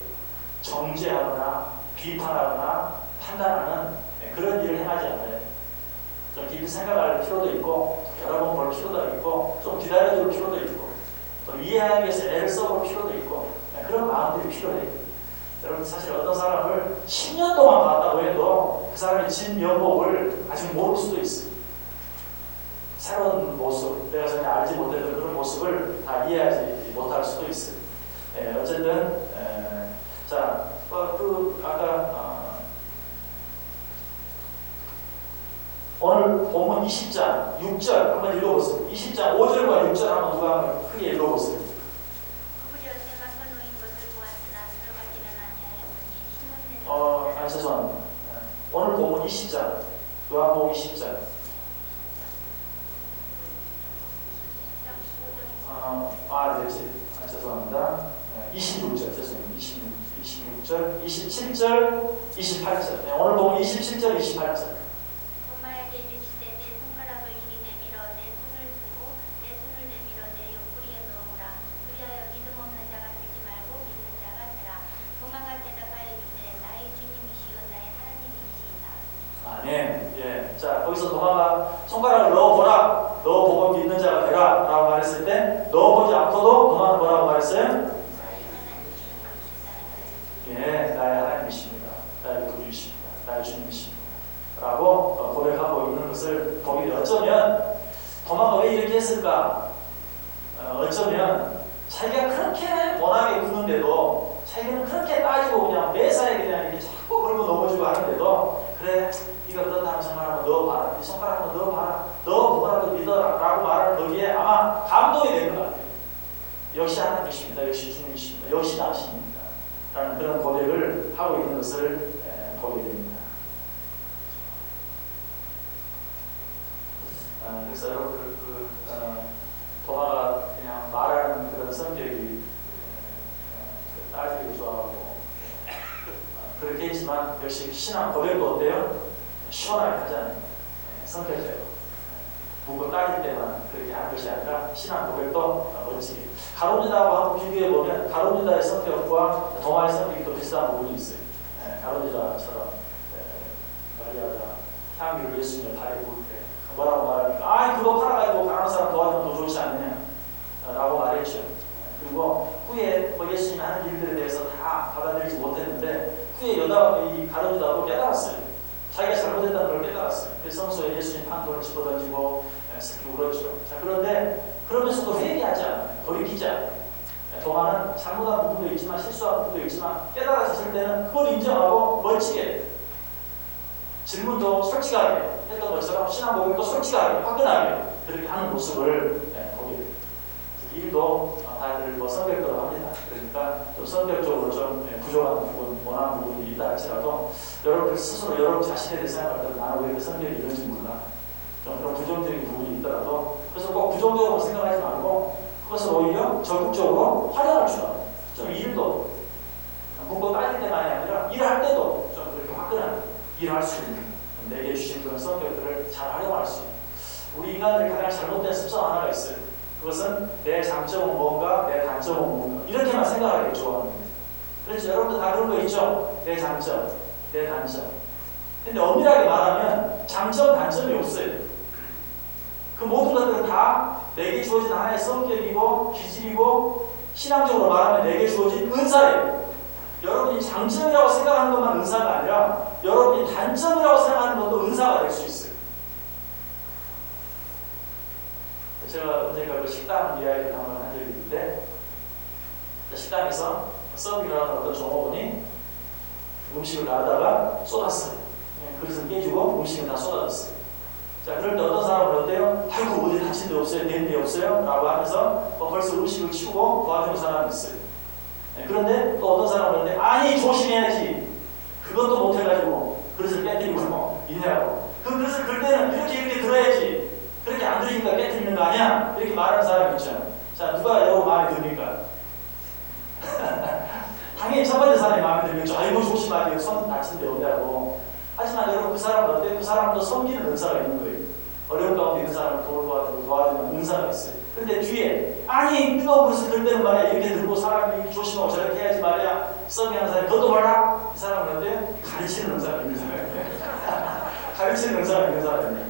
정죄하거나 비판하거나 판단하는 그런 일을 행하지 않아요. 좀 깊이 생각할 필요도 있고 여러 번 볼 필요도 있고 좀 기다려줄 필요도 있고 또 이해하기 위해서 애를 써볼 필요도 있고 그런 마음들이 필요해요. 여러분 사실 어떤 사람을 10년 동안 봤다고 해도 그 사람의 진면목을 아직 모를 수도 있어요. 새로운 모습, 내가 전혀 알지 못했던 그런 모습을 다 이해하지 못할 수도 있어요. 어쨌든 자, 아까 오늘 본문 20장 6절 한번 읽어보세요. 20장 5절과 6절 한번 누가 한번 크게 읽어보세요. 죄송합니다. 오늘 본문 20장 요한복음 20장 죄송합니다. 26절 죄송합니다. 26절 27절 28절 오늘 본문 27절 28절 자, 거기서 도마가 손가락을 넣어보라, 넣어보고 믿는 자가 되라 라고 말했을 때 넣어보지 않고도 도마는 뭐라고 말했어요? 나의 하나님이십니다. 나의 구주이십니다. 나의 주님이십니다. 라고 고백하고 있는 것을 보게 어쩌면 도마가 왜 이렇게 했을까? 어쩌면 자기가 그렇게 원하게 구는데도 자기는 그렇게 따지고 그냥 매사에 그냥 이렇게 자꾸 걸고 넘어지고 하는데도 그래 네가 그렇다면 정말 한번 넣어봐라. 네 손가락 한번 넣어봐라. 넣어보라도 믿어라 라고 말하는 거기에 아마 감동이 되는 것 같아요. 역시 하나님이십니다. 역시 주님이십니다. 역시 나십니다. 라는 그런 고백을 하고 있는 것을 보게 됩니다. 그래서 여러분 도마가 그냥 말하는 그런 성격이 따지기 좋아하고 그렇게 했지만 역시 신앙 고백도 어때요? 시원하게 하잖아요. 성격대로 누구 따질 때만 그렇게 하는 것이 아니라 신앙 고백도 멋지게 가론유다하고 한번 비교해보면 가론유다의 성격과 도마의 성격이 또 비슷한 부분이 있어요. 가론유다처럼 마리아가 향유를 예수님의 발에 부을 때 뭐라고 말하니까 그거 팔아가지고 가난한 사람 도와주면 더 좋지 않느냐 라고 말했죠. 그리고 후에 예수님이 하는 일들에 대해서 다 받아들이지 못했는데 후에 이 가론유다도 깨달았어요. 자기가 잘못했다는 걸 깨달았어요. 그래서 성소에 예수님 판도를 집어던지고 슬피 울었죠. 자, 그런데 그러면서도 회개하지 않아요. 돌이키지 않아요. 도마는 잘못한 부분도 있지만 실수한 부분도 있지만 깨달았을 때는 그걸 인정하고 멋지게 질문도 솔직하게 했던 것처럼 신앙 고백도 솔직하게 화끈하게 그렇게 하는 모습을 보게 됩니다. 일도 다들 성격대로 합니다. 그러니까 좀 성격적으로 좀 부족한 부분, 원하는 부분이 있다 할지라도 여러분 스스로 여러분 자신에 대해 생각할 때 나는 왜 그 성격이 이런지 몰라. 좀 그런 부정적인 부분이 있더라도 그래서 꼭 부정적으로 생각하지 말고 그것을 오히려 적극적으로 활용할 줄 알아요. 좀 일도 꼭 따질 때만이 아니라 일할 때도 좀 그렇게 화끈하게 일할 수 있는 내게 주신 그런 성격들을 잘 활용할 수 있는 우리 인간들이 가장 잘못된 습성 하나가 있어요. 그것은 내 장점은 뭔가, 내 단점은 뭔가 이렇게만 생각하기 좋아하는 거예요. 그렇죠? 여러분들 다 그런 거 있죠? 내 장점, 내 단점. 근데 엄밀하게 말하면 장점, 단점이 없어요. 그 모든 것들은 다 내게 주어진 하나의 성격이고 기질이고 신앙적으로 말하면 내게 주어진 은사예요. 여러분이 장점이라고 생각하는 것만 은사가 아니라 여러분이 단점이라고 생각하는 것도 은사가 될 수 있어요. 제가 언젠가 그 식당 이야기를 한번 한 적이 있는데 서빙을 하는 어떤 종업원이 음식을 놔다가 쏟았어요. 그릇을 깨지고 음식이 다 쏟아졌어요. 자, 그럴 때 어떤 사람은 어때요? 아이고, 어디 다친 데 없어요? 된 데 없어요? 라고 하면서 벌써 음식을 치우고 도와주는 사람이 있어요. 그런데 또 어떤 사람은 그런데 아니, 조심해야지. 그것도 못해가지고 그릇을 깨뜨리고 있냐고. 그 그릇을 들 때는 이렇게 들어야지. 그렇게 안 들으니까 깨뜨리는 거 아니야? 이렇게 말하는 사람이 있죠. 자, 누가 여러분 마음에 듭니까? 당연히 첫 번째 사람이 마음에 들겠죠. 아이고, 조심하세요. 손 다친 데 없냐고. 하지만 여러분, 그 사람은 어때요? 그 사람도 섬기는 은사가 있는 거예요. 어려운 가운데 있는 사람을 도와주는 은사가 있어요. 근데 뒤에 아니, 뜨거운 그릇을 들 때는 말이야, 이렇게 들고 사람이 이렇게 조심하고 저렇게 해야지 말이야, 서빙하는 사람이 그것도 몰라? 이 사람은 어때요? 가르치는 은사가 있는 사람이에요. 가르치는 은사가 있는 사람이에요.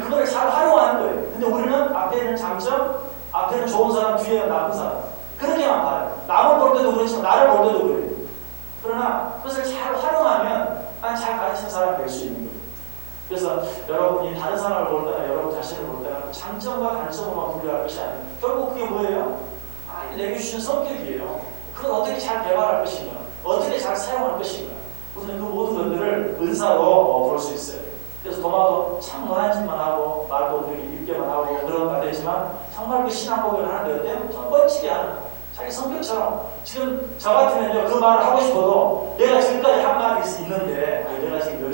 그거를 잘 활용하는 거예요. 근데 우리는 앞에 있는 장점, 앞에는 좋은 사람, 뒤에는 나쁜 사람, 그렇게만 봐요. 남을 볼 때도 그렇지만 나를 볼 때도 그래요. 그러나 그것을 잘 활용하면 난 잘 가르치는 사람이 될 수 있는 거예요. 그래서 여러분이 다른 사람을 볼 때나 여러분 자신을 볼 때나 장점과 단점으로만 분류할 것이 아니에요. 결국 그게 뭐예요? 내게 주신 성격이에요. 그걸 어떻게 잘 개발할 것인가, 어떻게 잘 사용할 것인가, 우리는 그 모든 것들을 은사로 볼 수 있어요. 그래서 도마도 참 노란 짓만 하고 말도 되게 입게만 하고 그런 거 되지만 정말 그 신앙 고백을 하는데 어때요? 좀 멋지게 하는, 자기 성격처럼. 지금 저 같으면요, 그 말을 하고 싶어도 내가 지금까지 한 말이 있는데 내가 지금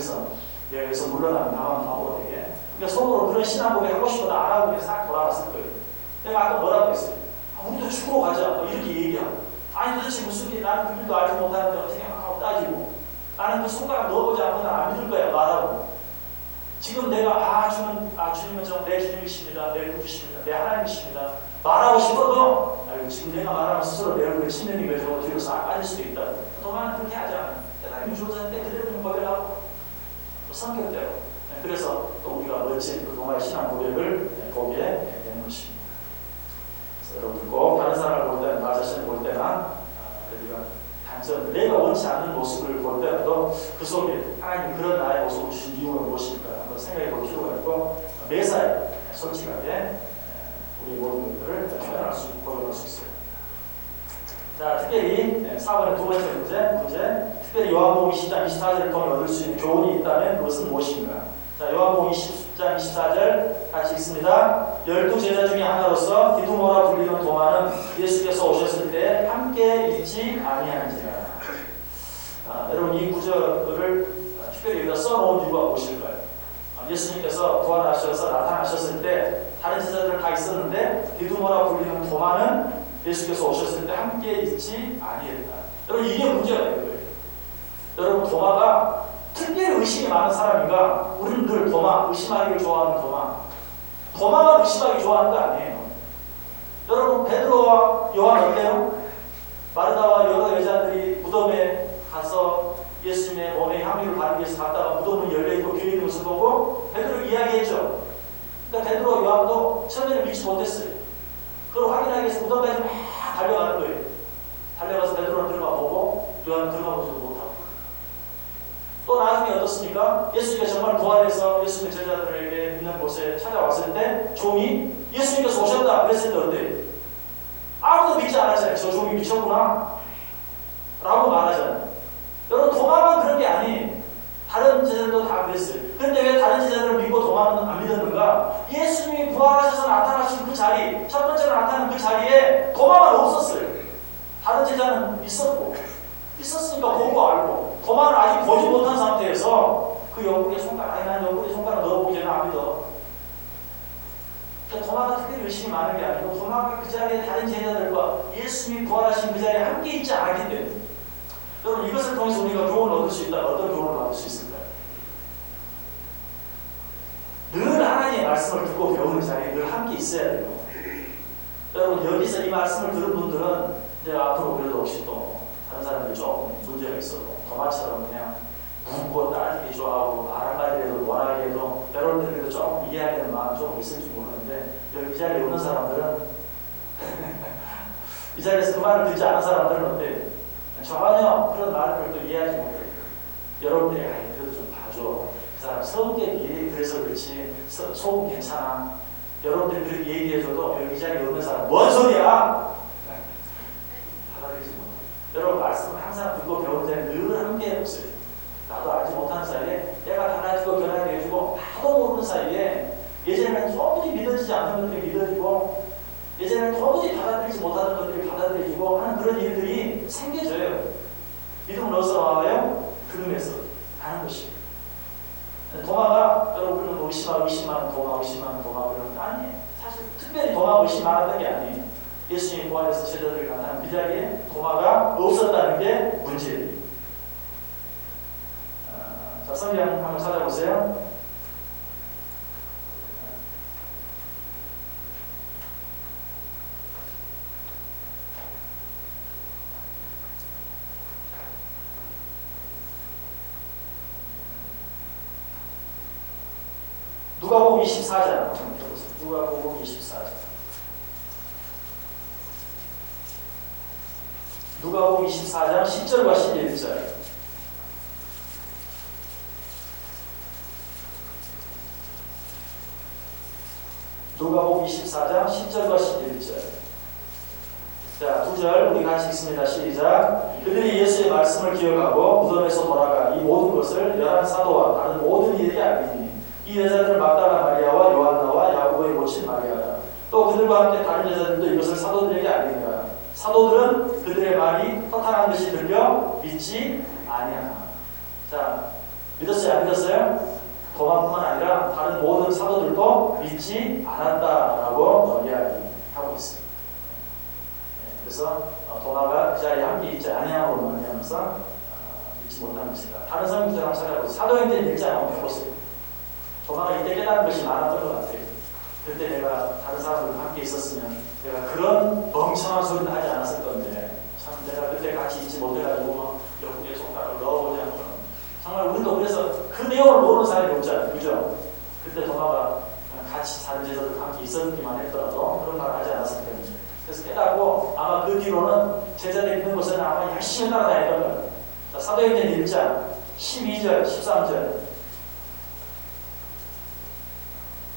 여기서 물러나면 나만 바보가 되게. 그러니까 속으로 그런 신앙 고백 하고 싶어도 안 하고 그냥 싹 돌아갔을 거예요. 내가 아까 뭐라고 했어요? 우리도 죽으러 가자, 이렇게 얘기하고. 아니 도대체 무슨 일, 나는 그 일도 알지 못하는데 어떻게 하고 따지고, 나는 그 손가락 넣어보지 않고 난 안 믿을 거야 말하고. 지금 내가 주님은 내 주님이십니다, 내 누구십니다, 내 하나님이십니다 말하고 싶어도 지금 내가 말하면 스스로 내 얼굴에 침뱉는 거에 저거 뒤로 싹 빠질 수도 있다. 도마는 그렇게 하지 않아요. 하나님이 주어졌는데 그대로 좀 고백하고 또 성격대로. 그래서 또 우리가 멋진 그 도마의 신앙 고백을 보게 되는 것입니다. 그래서 여러분들 꼭 다른 사람을 볼 때나 나 자신을 볼 때나 우리가 단점, 내가 원치 않는 모습을 볼 때라도 그 속에 하나님 그런 나의 모습을 주신 이유가 무엇일까 한번 생각해 볼 필요가 있고, 매사에 솔직하게 우리 모든 것들을 표현할 수 있고 고백할 수 있어요. 자, 특별히 4번의 두 번째 문제, 특별히 요한복음 20장 24절을 통해 얻을 수 있는 교훈이 있다면 그것은 무엇인가? 자, 요한복음 20장 24절 같이 읽습니다. 12제자 중에 하나로서 디두모라 불리는 도마는 예수께서 오셨을 때 함께 있지 아니한지라. 여러분, 이 구절을 특별히 여기다 써놓은 이유가 무엇일까요? 예수님께서 부활하셔서 나타나셨을 때 다른 제자들 다 있었는데 디두모라 불리는 도마는 예수께서 오셨을 때 함께 있지 아니했다. 여러분, 이게 문제가 되는 거예요. 여러분, 도마가 특별히 의심이 많은 사람인가? 우리는 늘 도마, 의심하기를 좋아하는 도마만 의심하기 좋아하는 거 아니에요. 여러분, 베드로와 요한 어때요? 마르다와 여러 여자들이 무덤에 가서 예수님의 몸에 향유를 받기 위해서 갔다가 무덤은 열려있고 비어있는 것을 보고 베드로 이야기했죠. 그러니까 베드로와 요한도 처음에는 믿지 못했어요. 그걸 확인하기 위해서 무덤까지 막 달려가는 거예요. 달려가서 베드로는 들어가 보고 요한은 들어가 보지도 못하고. 또 나중에 어떻습니까? 예수님께서 정말 부활해서 예수님의 제자들에게 있는 곳에 찾아왔을 때 종이 예수님께서 오셨다 그랬을 때 어때요? 아무도 믿지 않았잖아요. 저 종이 미쳤구나 라고 말하잖아요. 여러분, 도마만 그런 게 아니, 다른 제자들도 다 그랬어요. 그런데 왜 다른 제자들을 믿고 도마는 안 믿었는가? 예수님이 부활하셔서 나타나신 그 자리, 첫 번째로 나타난 그 자리에 도마만 없었어요. 다른 제자는 있었으니까 보고 알고, 도마는 아직 보지 못한 상태에서 그 옆구리에 손가락, 아니 난 옆구리에 손가락 넣어보기에는 안 믿어. 그러니까 도마가 특별히 의심이 많은 게 아니고 도마가 그 자리에 다른 제자들과 예수님이 부활하신 그 자리에 함께 있지 않았기 때문에. 여러분, 이것을 통해서 우리가 교훈을 얻을 수 있다면 어떤 교훈을 얻을 수 있을까요? 늘 하나님의 말씀을 듣고 배우는 자리에 늘 함께 있어야 돼요. 여러분, 여기서 이 말씀을 들은 분들은 이제 앞으로 그래도 혹시 또 다른 사람들이 조금 문제가 있어도 도마처럼 그냥 묻고 따지기 좋아하고 말 한마디라도 원하게 해도 때로는 그래도 조금 이해하려는 마음이 조금 있을지 모르는데, 여기 이 자리에 오는 사람들은 이 자리에서 그 말을 듣지 않은 사람들은 어때요? 전혀 그런 말을 또 이해하지 못해요. 여러분들이 그래도 좀 봐줘. 그 사람 성격이 그래서 그렇지 속은 괜찮아. 여러분들이 그렇게 얘기해줘도 여기 이 자리에 오는 사람 뭔 소리야? 받아들이지 못해요. 많은 것들이 믿어지고 예전에는 도무지 받아들이지 못하던 것들이 받아들여지고 하는 그런 일들이 생겨져요. 믿음을 어디서 나와요? 그림에서 하는 것이. 도마가 여러분은 뭐 의심하는 도마 그러는 거 아니에요. 사실 특별히 도마 의심 많았던 게 아니에요. 예수님이 부활해서 제자들이 나타난 그 자리에 도마가 없었다는 게 문제예요. 자, 성경 한번 찾아보세요. 누가복음 24장. 누가복음 24장. 누가복음 24장 10절과 11절. 누가복음 24장 10절과 11절. 자, 2절 우리 같이 읽습니다. 시작. 그들이 예수의 말씀을 기억하고 무덤에서 돌아가 이 모든 것을 열한 사도와 다른 모든 이들이 알리니 이 여자들은 막달라 마리아와 요한나와 야고보의 모친 마리아다. 또 그들과 함께 다른 여자들도 이것을 사도들에게 알리니라. 사도들은 그들의 말이 허탄한 듯이 들려 믿지 아니하나. 자, 믿었어요? 안 믿었어요? 도마뿐만 아니라 다른 모든 사도들도 믿지 않았다라고 이야기하고 있습니다. 그래서 도마가 그 자리에 함께 있지 아니함으로 말미암아서 믿지 못하는 것이다. 다른 성경들 한번 찾아보세요. 사도행전 1장 한번 펴보세요. 도마가 이때 깨달은 것이 많았던 것 같아요. 그때 내가 다른 사람들과 함께 있었으면 내가 그런 멍청한 소리는 하지 않았을 건데 참 내가 그때 같이 있지 못해가지고 막 옆구리에 손가락을 넣어보지 않고 정말 우리도 그래서 그 내용을 모르는 사람이 없잖아요. 그죠? 그때 도마가 같이 다른 제자들과 함께 있었기만 했더라도 그런 말을 하지 않았을 텐데 그래서 깨닫고 아마 그 뒤로는 제자들이 있는 곳에는 아마 열심히 따라다니던 거예요. 사도행전 1장 12절 13절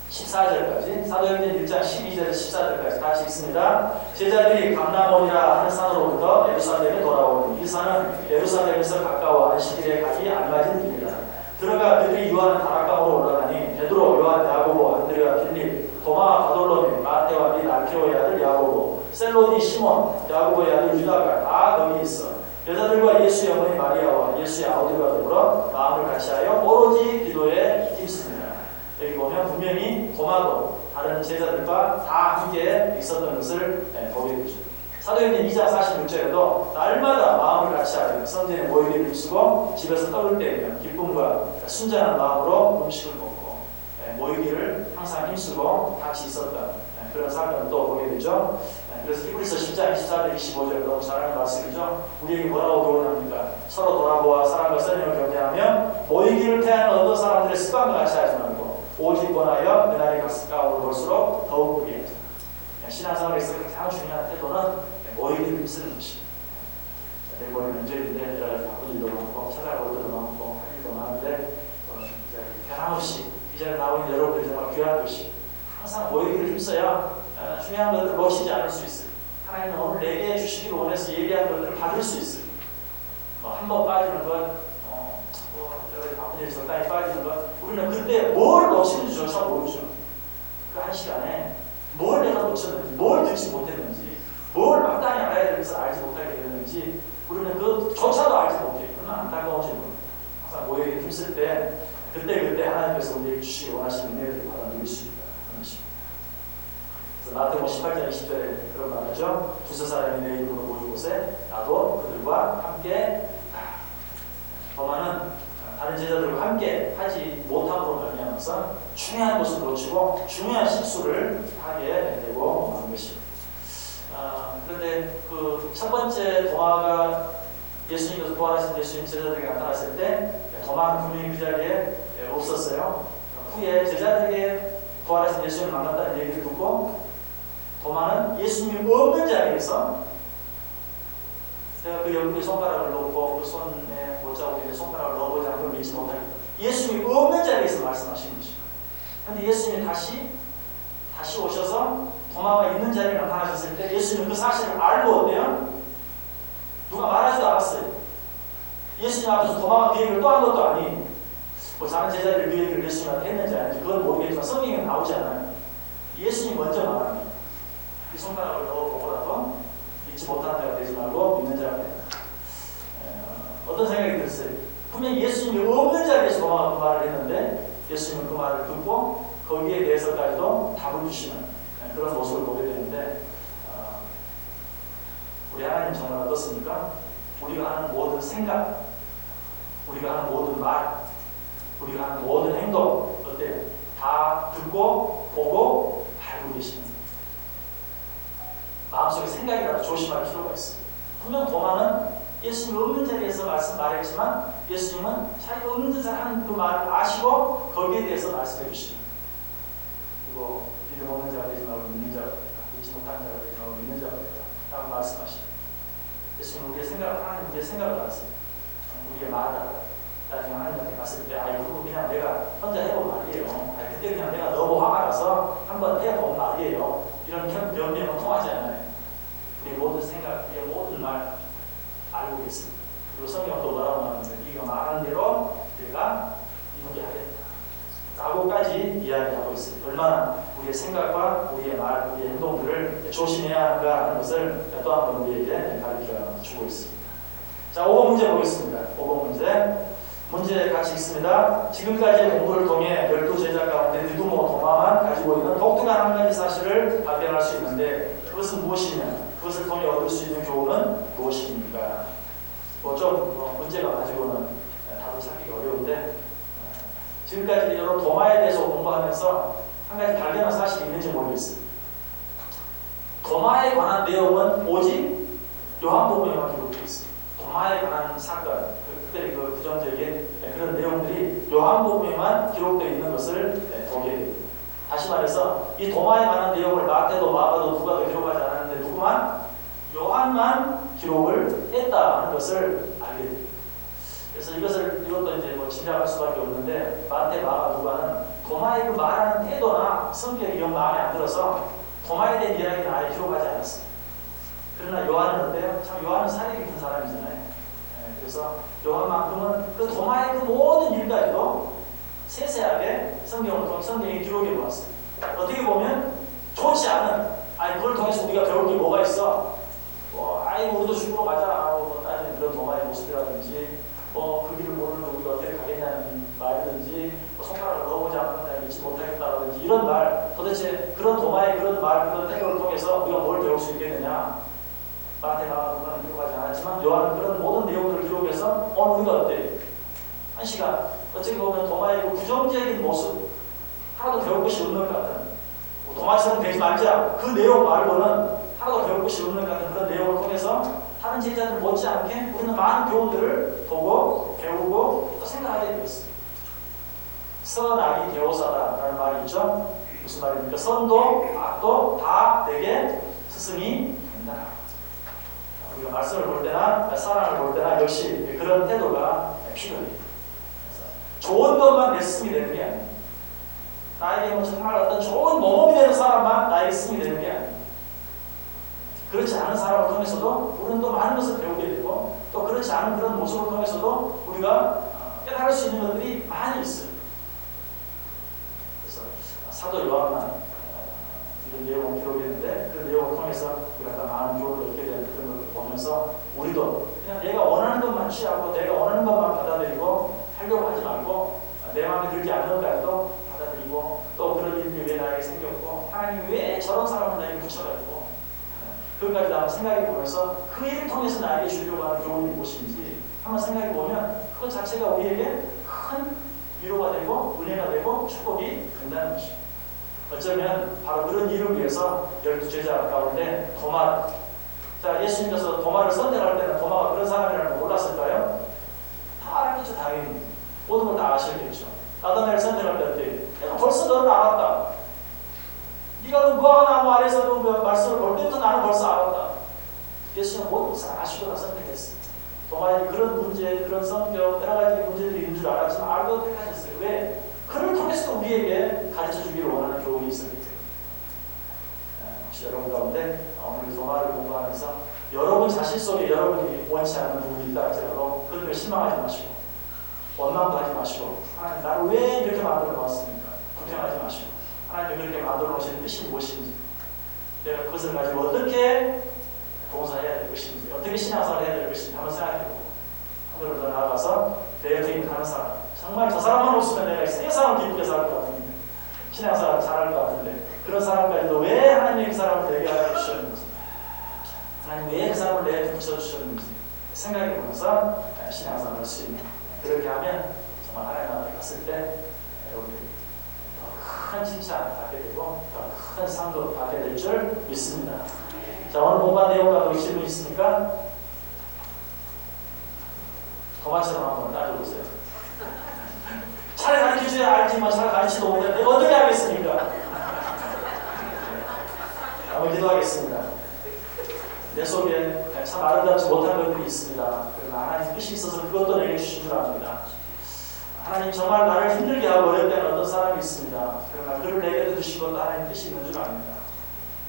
14절까지 사도행전 1장 12절에서 14절까지 같이 읽습니다. 제자들이 감람원이라 하는 산으로부터 예루살렘에 돌아오니 이 산은 예루살렘에서 가까워 안식일에 가기 알맞은 길이라. 들어가 그들이 유하는 다락방으로 올라가니 베드로, 요한, 야고보, 안드레아, 빌립, 도마, 바돌로메, 마테와 및 알케오의 아들 야고보, 셀로니 시몬, 야고보의 아들 유다가 다 거기 있어. 여자들과 예수의 어머니 마리아와 예수의 아우들과 더불어 마음을 같이하여 오로지 기도에 힘씁니다. 여기 보면 분명히 도마도 다른 제자들과 다 함께 있었던 것을 보게 되죠. 사도행전 2장 46절에도 날마다 마음을 같이하여 성전에 모이기를 힘쓰고 집에서 떡을 떼며 기쁨과 순전한 마음으로 음식을 먹고 모이기를 항상 힘쓰고 같이 있었던 그런 사건을 또 보게 되죠. 그래서 히브리서 10장 24절 25절 너무 잘하는 말씀이죠. 우리에게 뭐라고 교훈합니까? 서로 돌아보아 사랑과 선행을 경외하며 모이기를 태하는 어떤 사람들의 습관과 같이 하지 말고 오직 원하여 그날이 가까워 볼수록 더욱 그리하자. 신앙생활에서 가장 중요한 태도는 모이기를 힘쓰는 것입니다. 내일 명절인데 여러 가지 바쁜 일도 많고 찾아볼 때도 많고 할 일도 많은데 변함없이 이 자리에 나오는 여러분들이 정말 귀한 것이 항상 모이기를 힘써야 중요한 것들을 놓치지 않을 수 있어요. 하나님은 오늘 내게 주시기를 원해서 예비한 것들을 받을 수 있어요. 한 번 빠지는 것, 여러 가지 바쁜 일이 적당히 빠지는 것, 우리는 그때 뭘 놓치는지조차 모르죠. 그 한 시간에 뭘 내가 놓쳤는지, 뭘 듣지 못했는지, 뭘 마땅히 알아야 될 것을 알지 못하게 되는지 우리는 그조차도 알지 못해요. 그건 안타까운 질문입니다. 항상 모여있는 힘쓸 때 그때 하나님께서 우리에게 주시기 원하시는 은혜를 받아 누릴 수 있다 하는 것입니다. 그래서 마태복음 18장 20절에 그런 말하죠. 두세 사람이 내 이름으로 모인 곳에 나도 그들과 함께 도마는 다른 제자들과 함께 하지 못함으로 말미암아서 중요한 것을 놓치고 중요한 실수를 하게 되고 마는 것입니다. 그런데 그 첫 번째 도마가 예수님께서 부활하신 예수님 제자들에게 나타났을 때 도마는 분명히 그 자리에 없었어요. 후에 제자들에게 부활하신 예수님을 만났다는 얘기를 듣고 도마는 예수님이 없는 자리에서 제가 그 옆구리 손가락을 넣고 그 손에 못자국에 있는 손가락을 넣어보지 않고 믿지 못하겠다. 예수님이 없는 자리에서 말씀하시는 것입니다. 그런데 예수님이 다시 오셔서 도마가 있는 자리에 나타나셨을 때 예수님은 그 사실을 알고 어때요? 누가 말하지도 않았어요. 예수님 앞에서 도마가 그 얘기를 또 한 것도 아니. 다른 제자들이 그 얘기를 예수님한테 했는지 아닌지 그건 모르겠지만 성경에 나오지 않아요. 예수님 먼저 말합니다. 이 손가락을 넣어보고라도 믿지 못하는 자가 되지 말고 믿는 자가 되라. 어떤 생각이 들었어요? 분명히 예수님이 없는 자리에서 도마가 그 말을 했는데 예수님은 그 말을 듣고 거기에 대해서까지도 답을 주시는 그런 모습을 보게 되는데 우리 하나님 정말 어떻습니까? 우리가 하는 모든 생각, 우리가 하는 모든 말, 우리가 하는 모든 행동 어때요? 다 듣고 보고 알고 계십니다. 마음속에 생각이라도 조심할 필요가 있어요. 분명 도마는 예수님 없는 자리에서 말했지만 예수님은 자기가 없는 듯 하는 그 말을 아시고 거기에 대해서 말씀해 주십니다. 그리고 믿음 없는 자가 되지 말고 믿는 자가 되라. 믿지 못하는 자가 되지 말고 믿는 자가 되라. 라고 말씀하십니다. 예수님은 우리의 생각을, 하나님 우리의 생각을 알았어요. 우리의 말을 알아요. 나중에 하나님한테 갔을 때 그거 그냥 내가 혼자 해본 말이에요. 그때 그냥 내가 너무 화가 나서 한번 해본 말이에요. 이런 변명은 통하지 않아요. 우리의 모든 생각, 우리의 모든 말 알고 계십니다. 그리고 성경은 또 뭐라고 말하는데 네가 말한 대로 내가 이렇게 하겠다 라고까지 이야기하고 있습니다. 얼마나 우리의 생각과 우리의 말, 우리의 행동들을 조심해야 하는가 하는 것을 또 한 번 우리에게 가르쳐 주고 있습니다. 자, 5번 문제 보겠습니다. 5번 문제 같이 있습니다. 지금까지의 공부를 통해 12제자 가운데 디두모, 도마만 가지고 있는 독특한 한 가지 사실을 발견할 수 있는데 그것은 무엇이냐? 그것을 통해 얻을 수 있는 교훈은 무엇입니까? 문제가 가지고는 답을 찾기가 어려운데 지금까지 여러 도마에 대해서 공부하면서 한 가지 발견한 사실이 있는지 모르겠어요. 도마에 관한 내용은 오직 요한복음에만 기록되어 있어요. 도마에 관한 사건, 특별히 그 부정적인 그런 내용들이 요한복음에만 기록되어 있는 것을 보게 됩니다. 다시 말해서 이 도마에 관한 내용을 마태도 마가도 누가도 기록하지 않았는데 누구만? 요한만 기록을 했다는 것을 알게 됩니다. 그래서 이것도 이제 짐작할 수밖에 없는데 마태, 마가, 누가는 도마의 그 말하는 태도나 성격이 영 마음에 안 들어서 도마에 대한 이야기는 아예 기록하지 않았어요. 그러나 요한은 어때요? 참 요한은 사리 깊은 사람이잖아요. 그래서 요한만큼은 그 도마의 그 모든 일까지도 세세하게 성경이 기록해 보았어요. 어떻게 보면 좋지 않은, 그걸 통해서 우리가 배울 게 뭐가 있어? 우리도 죽으러 가자. 따지는 그런 도마의 모습이라든지, 그 길을 모르는 우리가 어떻게 가겠냐는 말이든지, 손가락을 넣어보지 않으면 내가 믿지 못하겠다라든지, 이런 말, 도대체 그런 도마의 그런 말, 그런 태도를 통해서 우리가 뭘 배울 수 있겠느냐? 마태, 마가, 누가는 기록하지 않았지만, 요한은 그런 모든 내용들을 기록해서, 우리가 어때? 한 시간, 어떻게 보면 도마의 그 부정적인 모습, 하나도 배울 것이 없는 것 같은, 도마처럼 되지 말자. 그 내용 말고는 하나도 배울 것이 없는 것 같은 그런 내용을 통해서 다른 제자들 못지않게 우리는 많은 교훈들을 보고 배우고 또 생각하게 되었습니다. 선악이 교사다라는 말이 있죠. 무슨 말입니까? 선도 악도 다 내게 스승이 된다. 우리가 말씀을 볼 때나 사랑을 볼 때나 역시 그런 태도가 필요해요. 좋은 것만 내 스승이 되는 게 아니에요. 나에게 정말 어떤 좋은 모범이 되는 사람만 나에게 스승이 되는 게 아니에요. 그렇지 않은 사람을 통해서도 우리는 또 많은 것을 배우게 되고 또 그렇지 않은 그런 모습을 통해서도 우리가 깨달을 수 있는 것들이 많이 있어요. 그래서 사도 요한만 이런 내용을 기록했는데 그 내용을 통해서 우리가 많은 교훈을 얻게 되는 그런 것을 보면서 우리도 그냥 내가 원하는 것만 취하고 내가 원하는 것만 받아들이고 하려고 하지 말고 내 마음에 들지 않는 것까지도 받아들이고 또 그런 일이 왜 나에게 생겼고 하나님이 왜 저런 사람을 나에게 붙여가지고 그것까지 한번 생각해 보면서 그 일을 통해서 나에게 주려고 하는 교훈이 무엇인지 한번 생각해 보면 그것 자체가 우리에게 큰 위로가 되고 은혜가 되고 축복이 된다는 것입니다. 어쩌면 바로 그런 일을 위해서 12제자 가운데 도마, 예수님께서 도마를 선택할 때는 도마가 그런 사람이라는 걸 몰랐을까요? 다 알았겠죠. 당연히 모든 걸 다 아시겠죠. 나다나엘을 선택할 때 어때요? 내가 벌써 너를 알았다. 네가 그 무화과나무 아래서 그 말씀을 볼 때부터 나는 벌써 알았다. 예수님은 모든 것을 아시고 다 선택했습니다. 도마의 그런 문제, 그런 성격, 여러 가지 문제들이 있는 줄 알았지만 알고 택하셨어요. 왜? 그를 통해서 우리에게 가르쳐 주기를 원하는 교훈이 있었기 때문에. 혹시 여러분 가운데 오늘 도마를 공부하면서 여러분 자신 속에 여러분이 원치 않는 부분이 있다 할지라도 그들을 실망하지 마시고 원망도 하지 마시고 하나님 나를 왜 이렇게 만들어 놓았습니까? 불평하지 마시고 하나님이 그렇게 만들어 놓으신 뜻이 무엇인지, 내가 그것을 가지고 어떻게 봉사해야 될 것인지, 어떻게 신앙생활을 해야 될 것인지 한번 생각해보고 하늘로 더 나아가서 내 옆에 있는 다른 사람, 정말 저 사람만 없으면 내가 세상을 기쁘게 살 것 같은데, 신앙생활 잘할 것 같은데, 그런 사람까지도 왜 하나님이 그 사람을 되게 하여 주셨는지, 하나님 왜 그 사람을 내게 붙여주셨는지 생각해보면서 신앙생활을 할 수 있는, 그렇게 하면 정말 하나님 앞에 갔을 때 여러분들이 더 큰 칭찬 받게 되고 더 큰 상도 받게 될 줄 믿습니다. 자, 오늘 공부한 내용 가지고 질문 있습니까? 도마처럼 한번 따져보세요. 잘 가르쳐줘야 알지만 잘 가르치도 못해 내가 어떻게 하겠습니까? 한번 기도하겠습니다. 내 속에 참 아름답지 못한 것들이 있습니다. 그러나 하나님 뜻이 있어서 그것도 내게 주신 줄 압니다. 하나님 정말 나를 힘들게 하고 어려울 때는 어떤 사람이 있습니다. 그러나 그를 내게도 주시고 하나님 뜻이 있는 줄 압니다.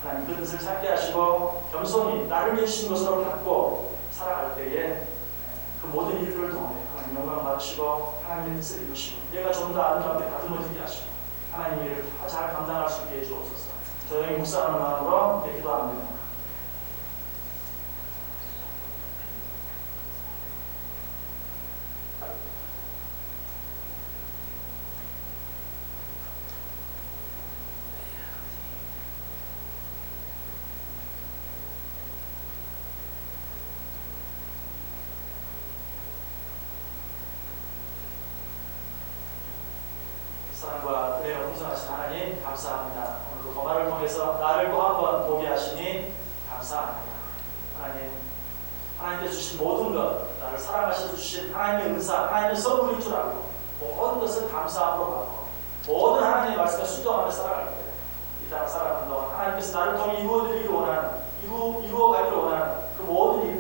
하나님 그 뜻을 찾게 하시고 겸손히 나를 위해 주신 것으로 받고 살아갈 때에 그 모든 일들을 통해 하나님 영광 받으시고 하나님의 뜻을 이루시고 내가 좀 더 아름답게 다듬어지게 하시고 하나님의 일을 다 잘 감당할 수 있게 해주옵소서. 조용히 묵상하는 마음으로 기도합니다. 사랑과 은혜가 풍성하신 하나님 감사합니다. 오늘도 도마를 통해서 나를 또 한 번 보게 하시니 감사합니다. 하나님께서 주신 모든 것, 나를 사랑하셔서 주신 하나님의 은사, 하나님의 선물인 줄 알고 모든 것을 감사함으로 받고 모든 하나님의 말씀에 순종하며 살아갈 때 이 땅을 살아가는 동안 하나님께서 나를 통해 이루어가기를 원하는 그 모든